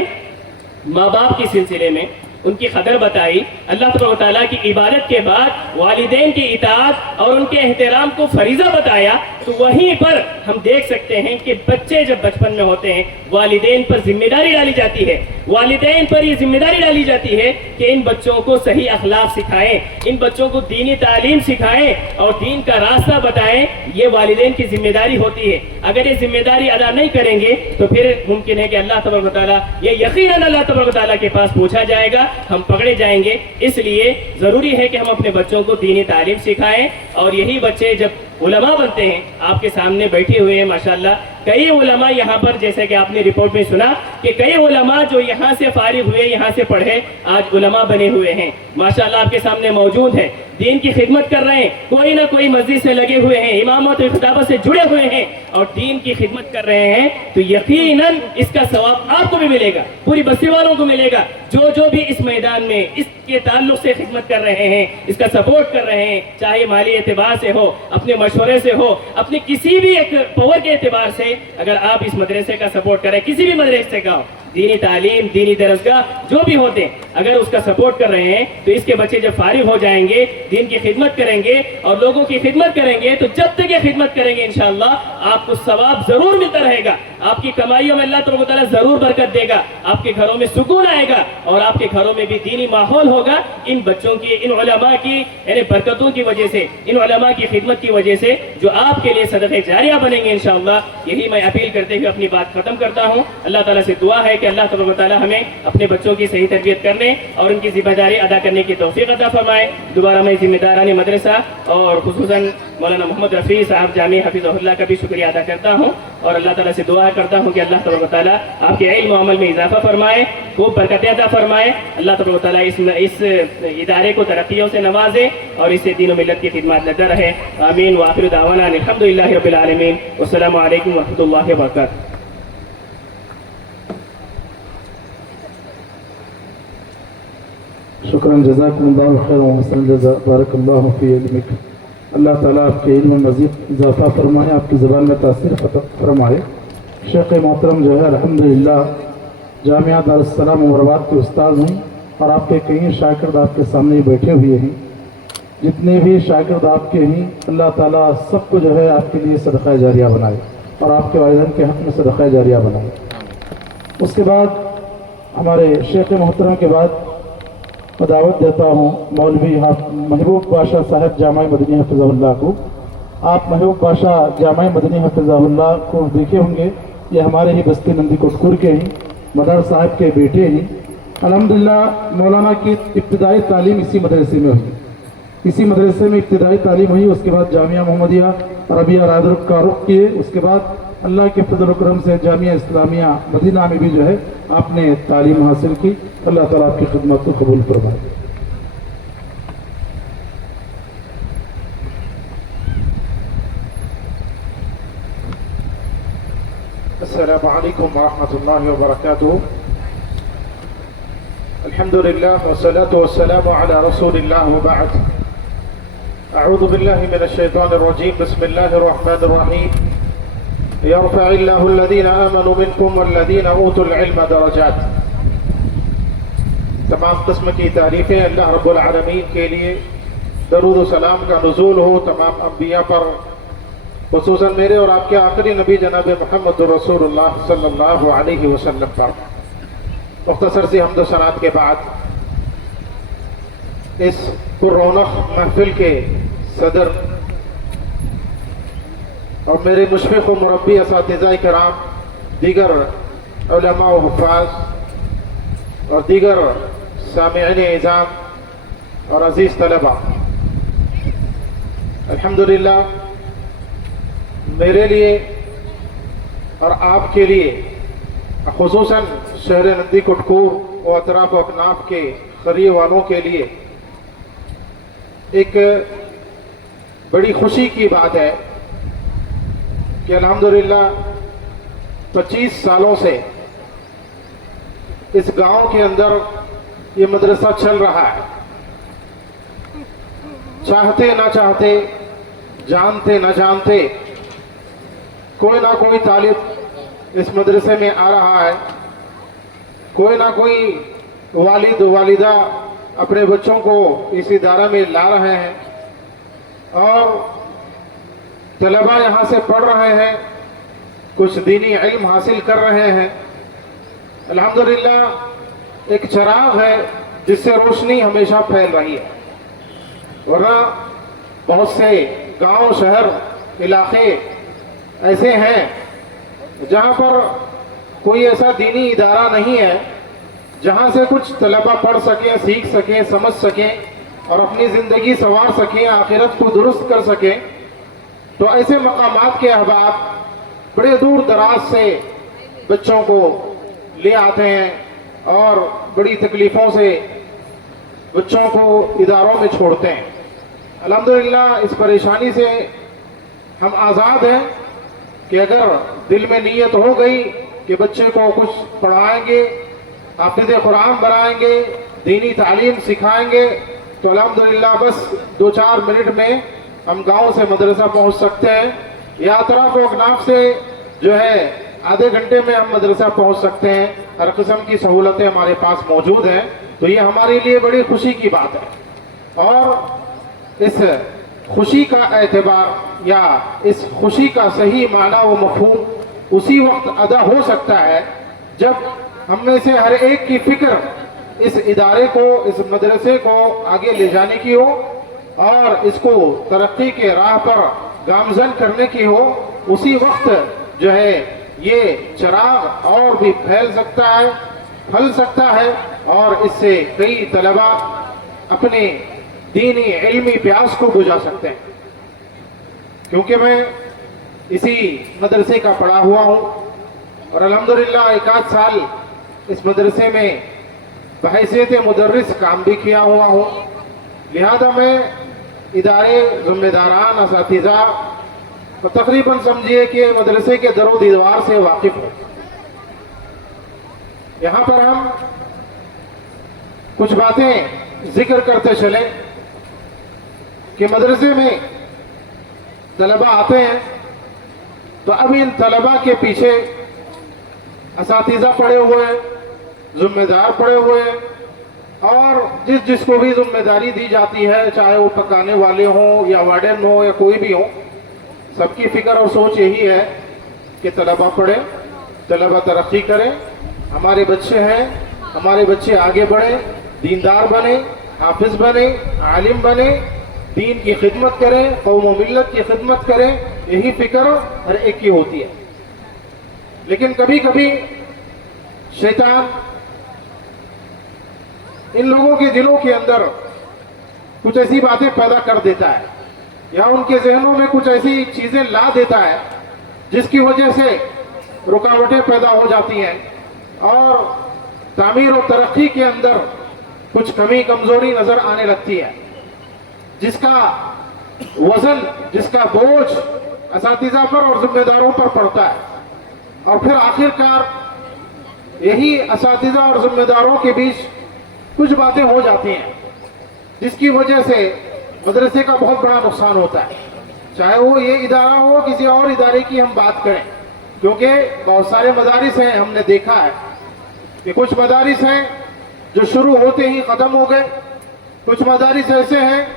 माँ बाप के सिलसिले में उनकी कदर बताई, अल्लाह तबारक व तआला की इबादत के बाद वालिदैन की इताअत और उनके एहतराम को फरीज़ा बताया, तो वहीं पर हम देख सकते हैं कि बच्चे जब बचपन में होते हैं वालिदैन पर जिम्मेदारी डाली जाती है, वालिदैन पर ये जिम्मेदारी डाली जाती है कि इन बच्चों को सही अखलाक सिखाएं, इन बच्चों को दीनी तालीम सिखाएं और दीन का रास्ता बताएं। ये वालिदैन की जिम्मेदारी होती है। अगर ये जिम्मेदारी अदा नहीं करेंगे तो फिर मुमकिन है कि अल्लाह तबारक व तआला, ये यकीनन अल्लाह तबारक व तआला के पास पूछा जाएगा, हम पकड़े जाएंगे। इसलिए जरूरी है कि हम अपने बच्चों को दीनी तालीम सिखाएं और यही बच्चे जब उलमा बनते हैं, आपके सामने बैठे हुए हैं माशाल्लाह कई उलमा यहाँ पर, जैसे कि आपने रिपोर्ट में सुना कि कई उलमा जो यहाँ से फारिग हुए, यहाँ से पढ़े, आज उलमा बने हुए हैं माशाल्लाह, आपके सामने मौजूद है, दीन की खिदमत कर रहे हैं, कोई ना कोई मस्जिद से लगे हुए हैं, इमामत और खिताबत से जुड़े हुए हैं और दीन की खिदमत कर रहे हैं, तो यकीनन इसका सवाब आपको भी मिलेगा, पूरी बस्ती वालों को मिलेगा। जो भी इस मैदान में इसके ताल्लुक से खिदमत कर रहे हैं, इसका सपोर्ट कर रहे हैं, चाहे माली एतबार से हो, अपने मशवरे से हो, अपने किसी भी एक पावर के एतबार से, अगर आप इस मदरसे का सपोर्ट करें, किसी भी मदरसे का, दीनी तालीम, दीनी दरसगाह जो भी होते हैं, अगर उसका सपोर्ट कर रहे हैं तो इसके बच्चे जब फारिग हो जाएंगे, दीन की खिदमत करेंगे और लोगों की खिदमत करेंगे, तो जब तक ये खिदमत करेंगे इंशाअल्लाह आपको सवाब जरूर मिलता रहेगा, आपकी कमाइयों में अल्लाह तबारक व तआला जरूर बरकत देगा, आपके घरों में सुकून आएगा और आपके घरों में भी दीनी माहौल होगा। इन बच्चों की, इन उलमा की यानी बरकतों की वजह से, इन उलमा की खिदमत की वजह से जो आपके लिए सदक़े जारिया बनेंगे इंशाअल्लाह। यही मैं अपील करते हुए अपनी बात खत्म करता हूँ। अल्लाह ताला से दुआ है कि अल्लाह तबारक व तआला हमें अपने बच्चों की सही तरबियत करने और उनकी जिम्मेदारी अदा करने की तौफीक अता फरमाए। दोबारा मैं जिम्मेदारानी मदरसा और खुसूसन मौलाना मोहम्मद रफ़ी साहब जामी हफिज़हुल्लाह का भी शुक्रिया अदा करता हूँ और अल्लाह ताला से दुआ करता हूँ कि अल्लाह तबारक व तआला आपके इल्म अमल में इजाफा फरमाए, खूब बरकतें अता फरमाए। अल्लाह तबारक व तआला इस इदारे को तरक्कियों से नवाजे और इससे दीन व मिल्लत की खिदमत लगा रहे। आमीन व आखिर दावाना अल्हम्दुलिल्लाहि रब्बिल आलमीन। वस्सलामु अलैकुम व रहमतुल्लाहि व बरकातुहू। शुक्रान, जज़ाकुमुल्लाहु खैरन व अहसन जज़ा, बारकल्लाहु फी इल्मिक। अल्लाह ताला आपके इल्म में मज़ीद इजाफ़ा फरमाए, आपकी ज़बान में तासीर फरमाए। शेख मोहतरम जो है अल्हम्दुलिल्लाह जामिया दारुस्सलाम उमराबाद के उस्ताद हैं और आपके कई शागिर्द आपके सामने बैठे हुए हैं। जितने भी शागिर्द आपके हैं अल्लाह ताला सबको जो है आपके लिए सदका जारिया बनाए और आपके वालिदैन के हक़ में सदका जारिया बनाए। उसके बाद हमारे शेख मोहतरम के बाद मैं दावत देता हूँ मौलवी महबूब बाशा साहब जामा मदनी हफ़िज़हुल्लाह को। आप महबूब बाशा जामा मदनी हफ़िज़हुल्लाह को देखे होंगे, ये हमारे ही बस्ती नंदी कोटकुर के हैं, मदर साहब के बेटे हैं। अल्हम्दुलिल्लाह मौलाना की इब्तिदाई तालीम इसी मदरसे में हुई, इसी मदरसे में इब्तिदाई तालीम हुई। उसके बाद जामिया मोहम्मदिया रबिया रादरुक का रुख किए। उसके बाद अल्लाह के फजल व करम से जामिया इस्लामिया मदीना में भी जो है आपने तालीम हासिल की। अल्लाह ताला आपकी खिदमत को कबूल फरमाए। अस्सलामु अलैकुम व रहमतुल्लाहि व बरकातुहू। अल्हम्दुलिल्लाह वस्सलातु वस्सलामु अला रसूलिल्लाह व बअद। अऊज़ु बिल्लाहि मिनश शैतानिर रजीम। बिस्मिल्लाहिर रहमानिर रहीम। यरफ़इल्लाहु अल्लज़ीना आमनू मिनकुम वल्लज़ीना ऊतुल इल्म दरजात। तमाम किस्म की तारीफ़ें अल्लाह रब्बुल आलमीन के लिए, दरूद व सलाम का नुज़ूल हो तमाम अंबिया पर, खुसूसन मेरे और आपके आखिरी नबी जनाब मोहम्मद रसूलुल्लाह सल्लल्लाहु अलैहि वसल्लम पर। मुख्तसर सी हम्द व सनात के बाद इस पुररौनक महफिल के सदर और मेरे मुशफ़िक़ व मुरब्बी असातिज़ा किराम, दीगर उलमा व हुफ़्फ़ाज़ और दीगर सामिईन इज़ाम और अज़ीज़ तलबा, अल्हम्दुलिल्लाह मेरे लिए और आपके लिए, खुसूसन शहर नंदी कुटकुर और अतराफ अकनाफ के क़रीब वालों के लिए एक बड़ी खुशी की बात है कि अल्हम्दुलिल्लाह 25 सालों से इस गांव के अंदर ये मदरसा चल रहा है। चाहते ना चाहते, जानते ना जानते, कोई ना कोई तालिब इस मदरसे में आ रहा है, कोई ना कोई वालिद वालिदा अपने बच्चों को इस इदारा में ला रहे हैं और तलबा यहाँ से पढ़ रहे हैं, कुछ दीनी इल्म हासिल कर रहे हैं। अल्हम्दुलिल्लाह एक चिराग है जिससे रोशनी हमेशा फैल रही है, वरना बहुत से गांव, शहर, इलाके ऐसे हैं जहाँ पर कोई ऐसा दीनी इदारा नहीं है जहाँ से कुछ तलबा पढ़ सकें, सीख सकें, समझ सकें और अपनी ज़िंदगी संवार सकें, आखिरत को दुरुस्त कर सकें। तो ऐसे मकामात के अहबाब बड़े दूर दराज से बच्चों को ले आते हैं और बड़ी तकलीफ़ों से बच्चों को इदारों में छोड़ते हैं। अल्हम्दुलिल्लाह इस परेशानी से हम आज़ाद हैं कि अगर दिल में नीयत हो गई कि बच्चे को कुछ पढ़ाएंगे, हाफ़िज़ कुरान बनाएंगे, दीनी तालीम सिखाएंगे, तो अल्हम्दुलिल्लाह बस 2-4 मिनट में हम गांव से मदरसा पहुंच सकते हैं या अतराफ व अकनाफ से जो है आधे घंटे में हम मदरसा पहुंच सकते हैं। हर किस्म की सहूलतें हमारे पास मौजूद हैं, तो ये हमारे लिए बड़ी खुशी की बात है। और इस खुशी का एतबार या इस खुशी का सही माना व मफ़हूम उसी वक्त अदा हो सकता है जब हम में से हर एक की फिक्र इस इदारे को, इस मदरसे को आगे ले जाने की हो और इसको तरक्की के राह पर गामजन करने की हो। उसी वक्त जो है ये चिराग और भी फैल सकता है, फल सकता है और इससे कई तलबा अपने दीनी इल्मी प्यास को बुझा सकते हैं। क्योंकि मैं इसी मदरसे का पढ़ा हुआ हूँ और अल्हम्दुलिल्लाह 1 साल इस मदरसे में बहैसियत मुदर्रिस काम भी किया हुआ हूँ। लिहाजा मैं इदारे, ज़िम्मेदारान, असातिज़ा तो तकरीबन समझिए कि मदरसे के दरो दीवार से वाकिफ़ हूँ। यहाँ पर हम कुछ बातें जिक्र करते चले कि मदरसे में तलबा आते हैं तो अब इन तलबा के पीछे असातिज़ा पड़े हुए हैं, जिम्मेदार पड़े हुए हैं, और जिसको भी जिम्मेदारी दी जाती है, चाहे वो पकाने वाले हों या वार्डन हो या कोई भी हो, सबकी फिक्र और सोच यही है कि तलबा पढ़े, तलबा तरक्की करें, हमारे बच्चे हैं, हमारे बच्चे आगे बढ़े, दीनदार बने, हाफिज बने, आलिम बने, दीन की खिदमत करें, कौम व मिल्लत की खिदमत करें, यही फिक्र हर एक की होती है। लेकिन कभी कभी शैतान इन लोगों के दिलों के अंदर कुछ ऐसी बातें पैदा कर देता है, या उनके जहनों में कुछ ऐसी चीजें ला देता है जिसकी वजह से रुकावटें पैदा हो जाती हैं, और तामीर और तरक्की के अंदर कुछ कमी कमजोरी नजर आने लगती है, जिसका वजन, जिसका बोझ असातिज़ा पर और जिम्मेदारों पर पड़ता है। और फिर आखिरकार यही असातिज़ा और जिम्मेदारों के बीच कुछ बातें हो जाती हैं जिसकी वजह से मदरसे का बहुत बड़ा नुकसान होता है। चाहे वो ये इदारा हो, किसी और इदारे की हम बात करें, क्योंकि बहुत सारे मदारिस हैं, हमने देखा है कि कुछ मदारिस हैं जो शुरू होते ही ख़त्म हो गए, कुछ मदारिस ऐसे हैं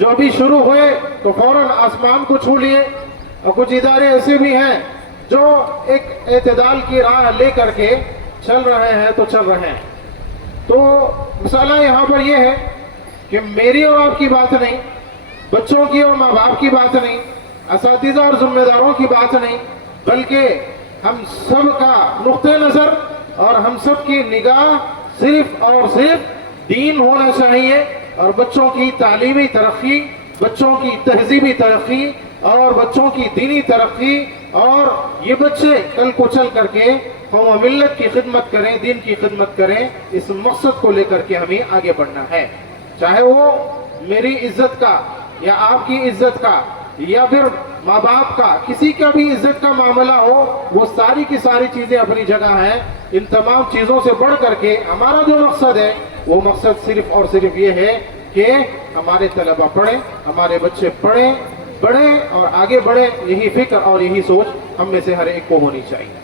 जो अभी शुरू हुए तो फौरन आसमान को छू लिए, और कुछ इदारे ऐसे भी हैं जो एक एतदाल की राह ले करके चल रहे हैं तो चल रहे हैं। तो मसला यहाँ पर यह है कि मेरी और आपकी बात नहीं, बच्चों की और माँ बाप की बात नहीं, असातिज़ा और जिम्मेदारों की बात नहीं, बल्कि हम सब का नुक्ते नज़र और हम सब की निगाह सिर्फ और सिर्फ दीन होना चाहिए, और बच्चों की तालीमी तरक्की, बच्चों की तहजीबी तरक्की और बच्चों की दीनी तरक्की, और ये बच्चे कल को चल करके कौम मिल्लत की खिदमत करें, दीन की खिदमत करें, इस मकसद को लेकर के हमें आगे बढ़ना है। चाहे वो मेरी इज्जत का या आपकी इज्जत का या फिर माँ बाप का, किसी का भी इज्जत का मामला हो, वो सारी की सारी चीजें अपनी जगह हैं। इन तमाम चीजों से बढ़ करके हमारा जो मकसद है, वो मकसद सिर्फ और सिर्फ ये है कि हमारे तलबा पढ़ें, हमारे बच्चे पढ़ें, बढ़े और आगे बढ़े। यही फिक्र और यही सोच हम में से हर एक को होनी चाहिए।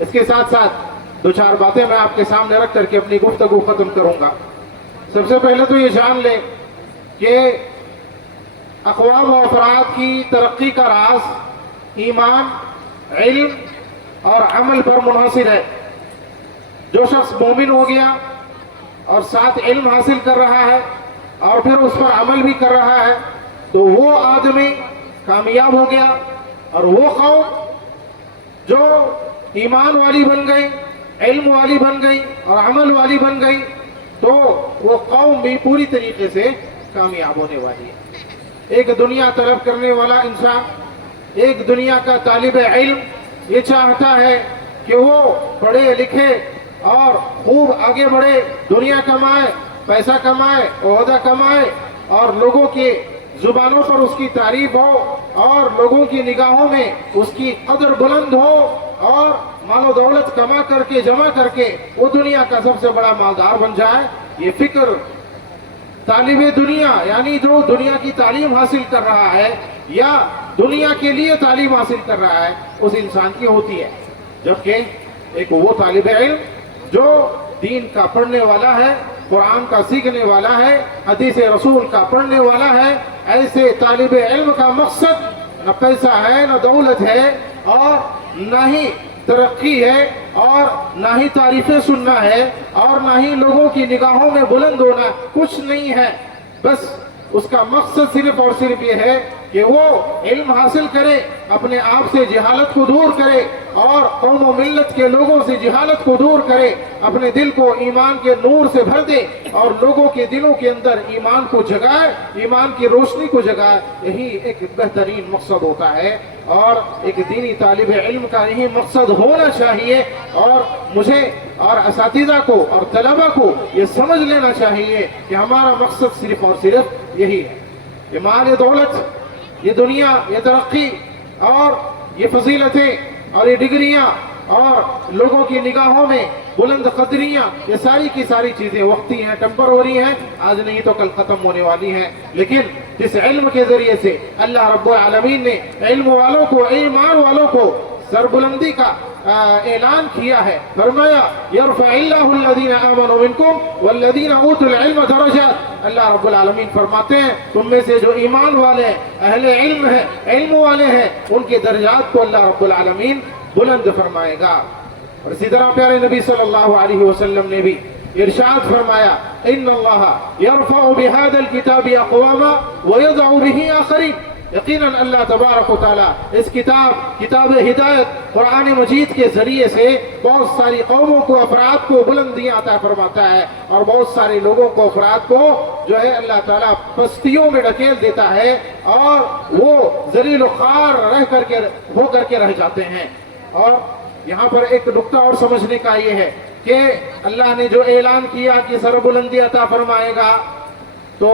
इसके साथ साथ दो चार बातें मैं आपके सामने रख करके अपनी गुफ्तगू खत्म करूंगा। सबसे पहले तो ये जान ले कि अक़वाम व अफराद की तरक्की का राज ईमान, इल्म और अमल पर मुनहसिर है। जो शख्स मोमिन हो गया और साथ इल्म हासिल कर रहा है और फिर उस पर अमल भी कर रहा है, तो वो आदमी कामयाब हो गया। और वो कौम जो ईमान वाली बन गई, इल्म वाली बन गई और अमल वाली बन गई, तो वो कौम भी पूरी तरीके से कामयाब होने वाली है। एक दुनिया तलब करने वाला इंसान, एक दुनिया का तालिब इल्म ये चाहता है कि वो पढ़े लिखे और खूब आगे बढ़े, दुनिया कमाए, पैसा कमाए, ओहदा कमाए, और लोगों के जुबानों पर उसकी तारीफ हो और लोगों की निगाहों में उसकी कदर बुलंद हो, और मालो दौलत कमा करके जमा करके वो दुनिया का सबसे बड़ा मालदार बन जाए। ये फिक्र तालिबे दुनिया, यानी जो दुनिया की तालीम हासिल कर रहा है या दुनिया के लिए तालीम हासिल कर रहा है, उस इंसान की होती है। जबकि एक वो तालिबे इल्म जो दीन का पढ़ने वाला है, कुरान का सीखने वाला है, हदीस रसूल का पढ़ने वाला है, ऐसे तालिबे इल्म का मकसद न पैसा है, न दौलत है, और न ही तरक्की है, और ना ही तारीफें सुनना है, और ना ही लोगों की निगाहों में बुलंद होना, कुछ नहीं है। बस उसका मकसद सिर्फ और सिर्फ ये है कि वो इल्म हासिल करे, अपने आप से जहालत को दूर करे और कौम व मिल्लत के लोगों से जहालत को दूर करे, अपने दिल को ईमान के नूर से भर दे और लोगों के दिलों के अंदर ईमान को जगाए, ईमान की रोशनी को जगाए। यही एक बेहतरीन मकसद होता है, और एक दीनी तालिब इल्म का यही मकसद होना चाहिए। और मुझे और असातिज़ा को और तलबा को ये समझ लेना चाहिए कि हमारा मकसद सिर्फ और सिर्फ यही है। ये माल, ये दौलत, ये दुनिया, ये तरक्की और ये फजीलतें और ये डिग्रियां और लोगों की निगाहों में बुलंद कदरियां, ये सारी की सारी चीजें वक्ती हैं, टेम्पररी हैं, आज नहीं तो कल खत्म होने वाली हैं। लेकिन जिस इल्म के जरिए से अल्लाह रब्बुल आलमीन ने इल्म वालों को, ईमान वालों को सरबुलंदी का ऐलान किया है। फरमाया यरफ़इल्लाहु अल्लज़ीना आमनू मिनकुम वल्लज़ीना ऊतुल इल्म दरजात। अल्लाह रब्बुल आलमीन फरमाते हैं तुम में से जो ईमान वाले हैं, अहले इल्म हैं, इल्म वाले हैं, उनके दर्जात को अल्लाह रब्बुल आलमीन बुलंद फरमाएगा। और इसी तरह प्यारे नबी सल्लल्लाहु अलैहि वसल्लम ने भी इरशाद फरमाया इन्नल्लाह यरफ़उ बिहादल किताबि अक़वामा व यज़उ बिही आखरीन। यकीनन अल्लाह तबारक व तआला इस किताब हिदायत कुरान मजीद के जरिए से बहुत सारी कौमों को, अफराद को बुलंदियां अता फरमाता है और बहुत सारे लोगों को, अफराद को जो है अल्लाह ताला पस्तियों में ढकेल देता है और वो जलील ख़ार होकर के रह जाते हैं। और यहाँ पर एक नुक्ता और समझने का ये है कि अल्लाह ने जो ऐलान किया कि सरबुलंदी अता फरमाएगा, तो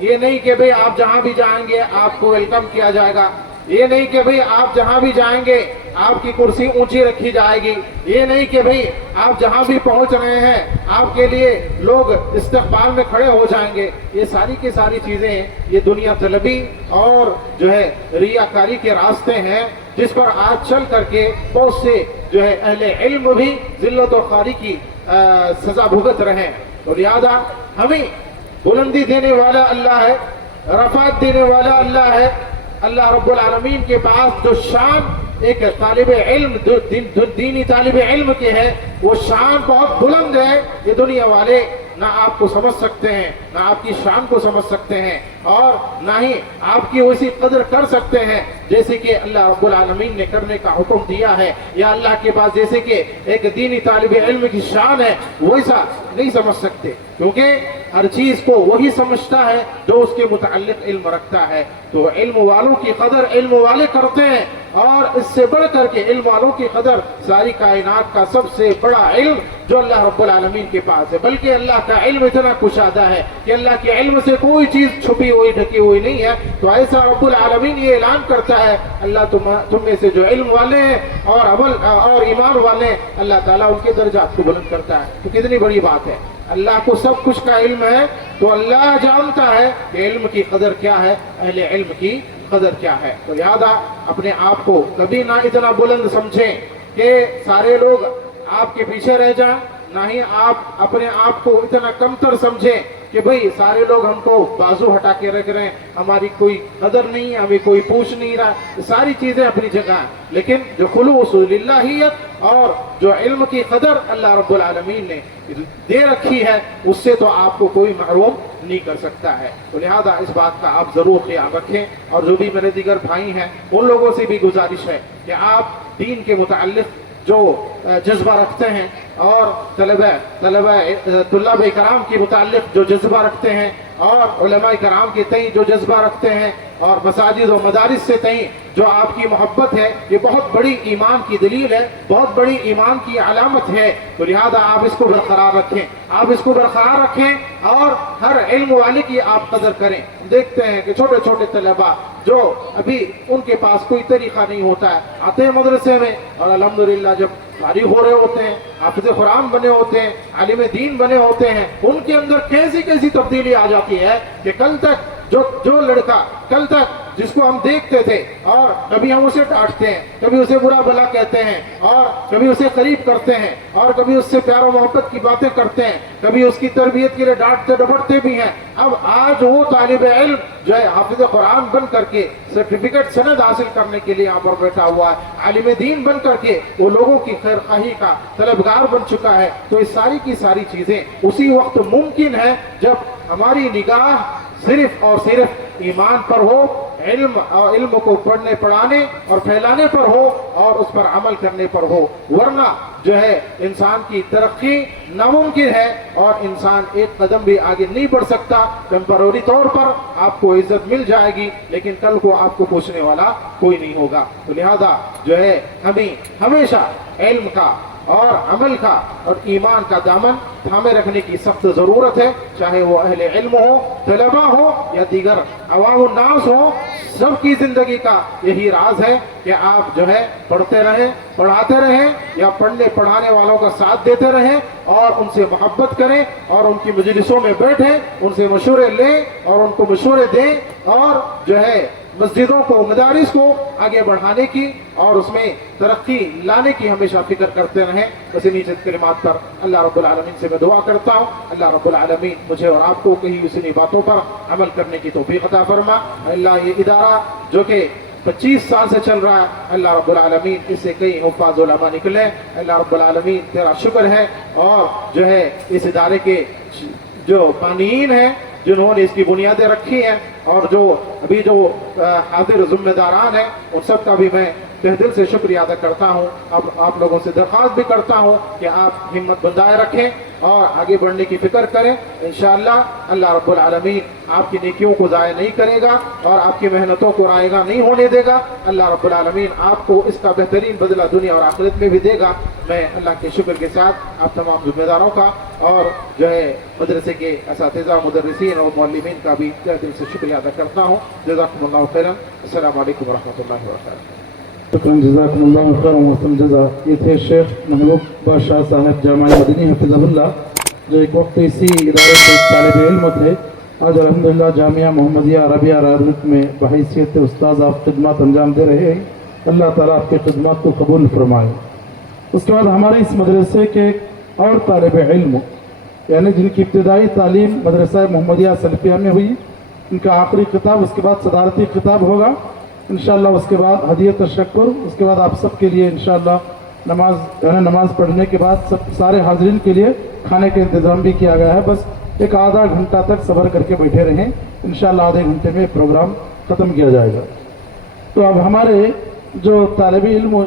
ये नहीं कि भाई आप जहां भी जाएंगे आपको वेलकम किया जाएगा, ये नहीं कि भाई आप जहां भी जाएंगे आपकी कुर्सी ऊंची रखी जाएगी, ये नहीं कि भाई आप जहां भी पहुंच रहे हैं आपके लिए लोग इस्तकबाल में खड़े हो जाएंगे। ये सारी की सारी चीजें ये दुनिया तलबी और जो है रियाकारी के रास्ते हैं जिस पर आज चल करके बहुत से जो है अहले इल्म भी जिल्लत और खारी की सजा भुगत रहे हैं। तो लिहाजा हमें बुलंदी देने वाला अल्लाह है, रफ़ात देने वाला अल्लाह है। अल्लाह रब्बुल आलमीन के पास जो शान एक तालिब इल्म दीनी तालिब इल्म के है वो शान बहुत बुलंद है। ये दुनिया वाले ना आपको समझ सकते हैं, ना आपकी शान को समझ सकते हैं और ना ही आपकी वैसी कदर कर सकते हैं जैसे कि अल्लाह रब्बुल आलमीन ने करने का हुक्म दिया है, या अल्लाह के पास जैसे कि एक दीनी तालिब इल्म की शान है वैसा नहीं समझ सकते, क्योंकि हर चीज को वही समझता है जो उसके मुताल्लिक इल्म रखता है। तो इल्म वालों की कदर इल्म वाले करते हैं और इससे बढ़ करके इल्म वालों की कदर सारी कायनात का सबसे बड़ा इल्म जो अल्लाह रब्बुल आलमीन के पास है। बल्कि अल्लाह का इल्म इतना कुशादा है कि अल्लाह के इल्म से कोई चीज छुपी हुई ढकी हुई नहीं है। तो ऐसा रब्बुल आलमीन ये ऐलान करता है अल्लाह तुम में से जो इल्म वाले हैं और अमल और ईमान वाले हैं अल्लाह ताला उनके दर्जात को बुलंद करता है। तो कितनी बड़ी बात है। अल्लाह को सब कुछ का इल्म है, तो अल्लाह जानता है कि इल्म की कदर क्या है, अहले इल्म की कदर क्या है। तो लिहाजा अपने आप को कभी ना इतना बुलंद समझें कि सारे लोग आपके पीछे रह जाएं, ना ही आप अपने आप को इतना कमतर समझें कि भाई सारे लोग हमको बाजू हटा के रख रहे हैं, हमारी कोई कदर नहीं है, हमें कोई पूछ नहीं रहा। सारी चीजें अपनी जगह हैं, लेकिन जो खुलूस लिल्लाहियत और जो इल्म की कदर अल्लाह रब्बुल आलमीन ने दे रखी है उससे तो आपको कोई महरूम नहीं कर सकता है। तो लिहाजा इस बात का आप जरूर ख्याल रखें। और जो भी मेरे दीगर भाई हैं उन लोगों से भी गुजारिश है कि आप दीन के मुताल्लिक जो जज्बा रखते हैं और तुल्लाब कराम के मुताल्लिक जो जज्बा रखते हैं और उलमा कराम के तई जो जज्बा रखते हैं और मसाजिद और मदारिस से तई जो आपकी मोहब्बत है, ये बहुत बड़ी ईमान की दलील है, बहुत बड़ी ईमान की अलामत है। तो लिहाजा आप इसको बरकरार रखें, आप इसको बरकरार रखें और हर इल्म वाले की आप कदर करें। देखते हैं कि छोटे छोटे तलबा जो अभी उनके पास कोई तरीका नहीं होता है, आते हैं मदरसे में और अल्हम्दुलिल्लाह जब फारिग हो रहे होते हैं, हाफिज़ कुरान बने होते हैं, आलिम दीन बने होते हैं, उनके अंदर कैसी कैसी तब्दीली आ जाती है कि कल तक जो लड़का कल तक जिसको हम देखते थे और कभी हम उसे डांटते हैं, कभी उसे बुरा भला कहते हैं और कभी उसे करीब करते हैं और कभी उससे प्यार और मोहब्बत की बातें करते हैं, कभी उसकी तरबियत के लिए डांटते डपटते भी हैं। अब आज वो तालिब इल्म जो है हाफिज़ कुरान बन करके सर्टिफिकेट सनद हासिल करने के लिए यहाँ पर बैठा हुआ है, आलिम दीन बन करके वो लोगों की खैर खाही का तलबगार बन चुका है। तो ये सारी की सारी चीजें उसी वक्त मुमकिन है जब हमारी निगाह सिर्फ और सिर्फ ईमान पर हो, इल्म को पढ़ने पढ़ाने और फैलाने पर हो और उस पर अमल करने पर हो। वरना जो है इंसान की तरक्की नामुमकिन है और इंसान एक कदम भी आगे नहीं बढ़ सकता। टेम्पररी तौर पर आपको इज्जत मिल जाएगी लेकिन कल को आपको पूछने वाला कोई नहीं होगा। तो लिहाजा जो है हमें हमेशा इल्म का और अमल का और ईमान का दामन थामे रखने की सख्त जरूरत है, चाहे वो अहले इल्म हो, तलबा हो या दीगर अवाम नास हो। सबकी जिंदगी का यही राज है कि आप जो है पढ़ते रहें, पढ़ाते रहें या पढ़ने पढ़ाने वालों का साथ देते रहें और उनसे मोहब्बत करें और उनकी मजलिसों में बैठें, उनसे मशवरे लें और उनको मशवरे दें और जो है मस्जिदों को, मदारिस को आगे बढ़ाने की और उसमें तरक्की लाने की हमेशा फिक्र करते रहें। बस इन्हीं चंद कलिमात पर अल्लाह रब्बुल आलमीन से मैं दुआ करता हूँ, अल्लाह रब्बुल आलमीन मुझे और आपको कही उसी बातों पर अमल करने की तौफीक अता फरमा। अल्लाह ये इदारा जो कि 25 साल से चल रहा है, अल्लाह रब्बुल आलमीन इससे कई हुफ़ाज़ उलमा निकले। अल्लाह रब्बुल आलमीन तेरा शुक्र है, और जो है इस इदारे के जो बानीन हैं, जिन्होंने इसकी बुनियादें रखी हैं, और जो अभी जो हाजिर ज़िम्मेदारान हैं, उन सब का भी मैं तहे दिल से शुक्रिया अदा करता हूँ। अब आप लोगों से दरख्वास्त भी करता हूँ कि आप हिम्मत बंधाए रखें और आगे बढ़ने की फिक्र करें। इंशाअल्लाह अल्लाह रब्बुल आलमीन आपकी नेकियों को ज़ाया नहीं करेगा और आपकी मेहनतों को रायगा नहीं होने देगा। अल्लाह रब्बुल आलमीन आपको इसका बेहतरीन बदला दुनिया और आखिरत में भी देगा। मैं अल्लाह के शुक्र के साथ आप तमाम ज़िम्मेदारों का और जो है मदरसे के असातिज़ा, मुदर्रिसीन और मुअल्लिमीन का भी तहे दिल से शुक्रिया अदा करता हूँ। जज़ाकुमुल्लाहु खैरन। अस्सलामु अलैकुम व रहमतुल्लाहि व बरकातुहू। शुक्रन जज़ाकुमुल्लाहु खैरन व अहसन जज़ा। ये थे शेख महबूब बादशाह साहब जामिया मदनी हफ़िज़हुल्लाह, जो एक वक्त इसी इदारे के तालिब इल्म थे। आज अल्हम्दुलिल्लाह जामिया मोहम्मदिया अरबिया अराबिक में बहैसियत उस्ताद आप खिदमत अंजाम दे रहे हैं। अल्लाह ताला आपकी खिदमत को कबूल फरमाए। उसके बाद हमारे इस मदरसे के और तालिब इल्म, यानी जिनकी इब्तिदाई तालीम मदरसा मोहम्मदिया सल्फिया में हुई, इनका आखिरी खिताब, उसके बाद सदारती खिताब होगा इंशाअल्लाह। उसके बाद हदियत तशक्कुर, उसके बाद आप सब के लिए इंशाअल्लाह नमाज पढ़ने के बाद सब सारे हाज़रीन के लिए खाने का इंतज़ाम भी किया गया है। बस एक आधा घंटा तक सब्र करके बैठे रहें, इंशाअल्लाह आधे घंटे में प्रोग्राम ख़त्म किया जाएगा। तो अब हमारे जो तालिब इल्म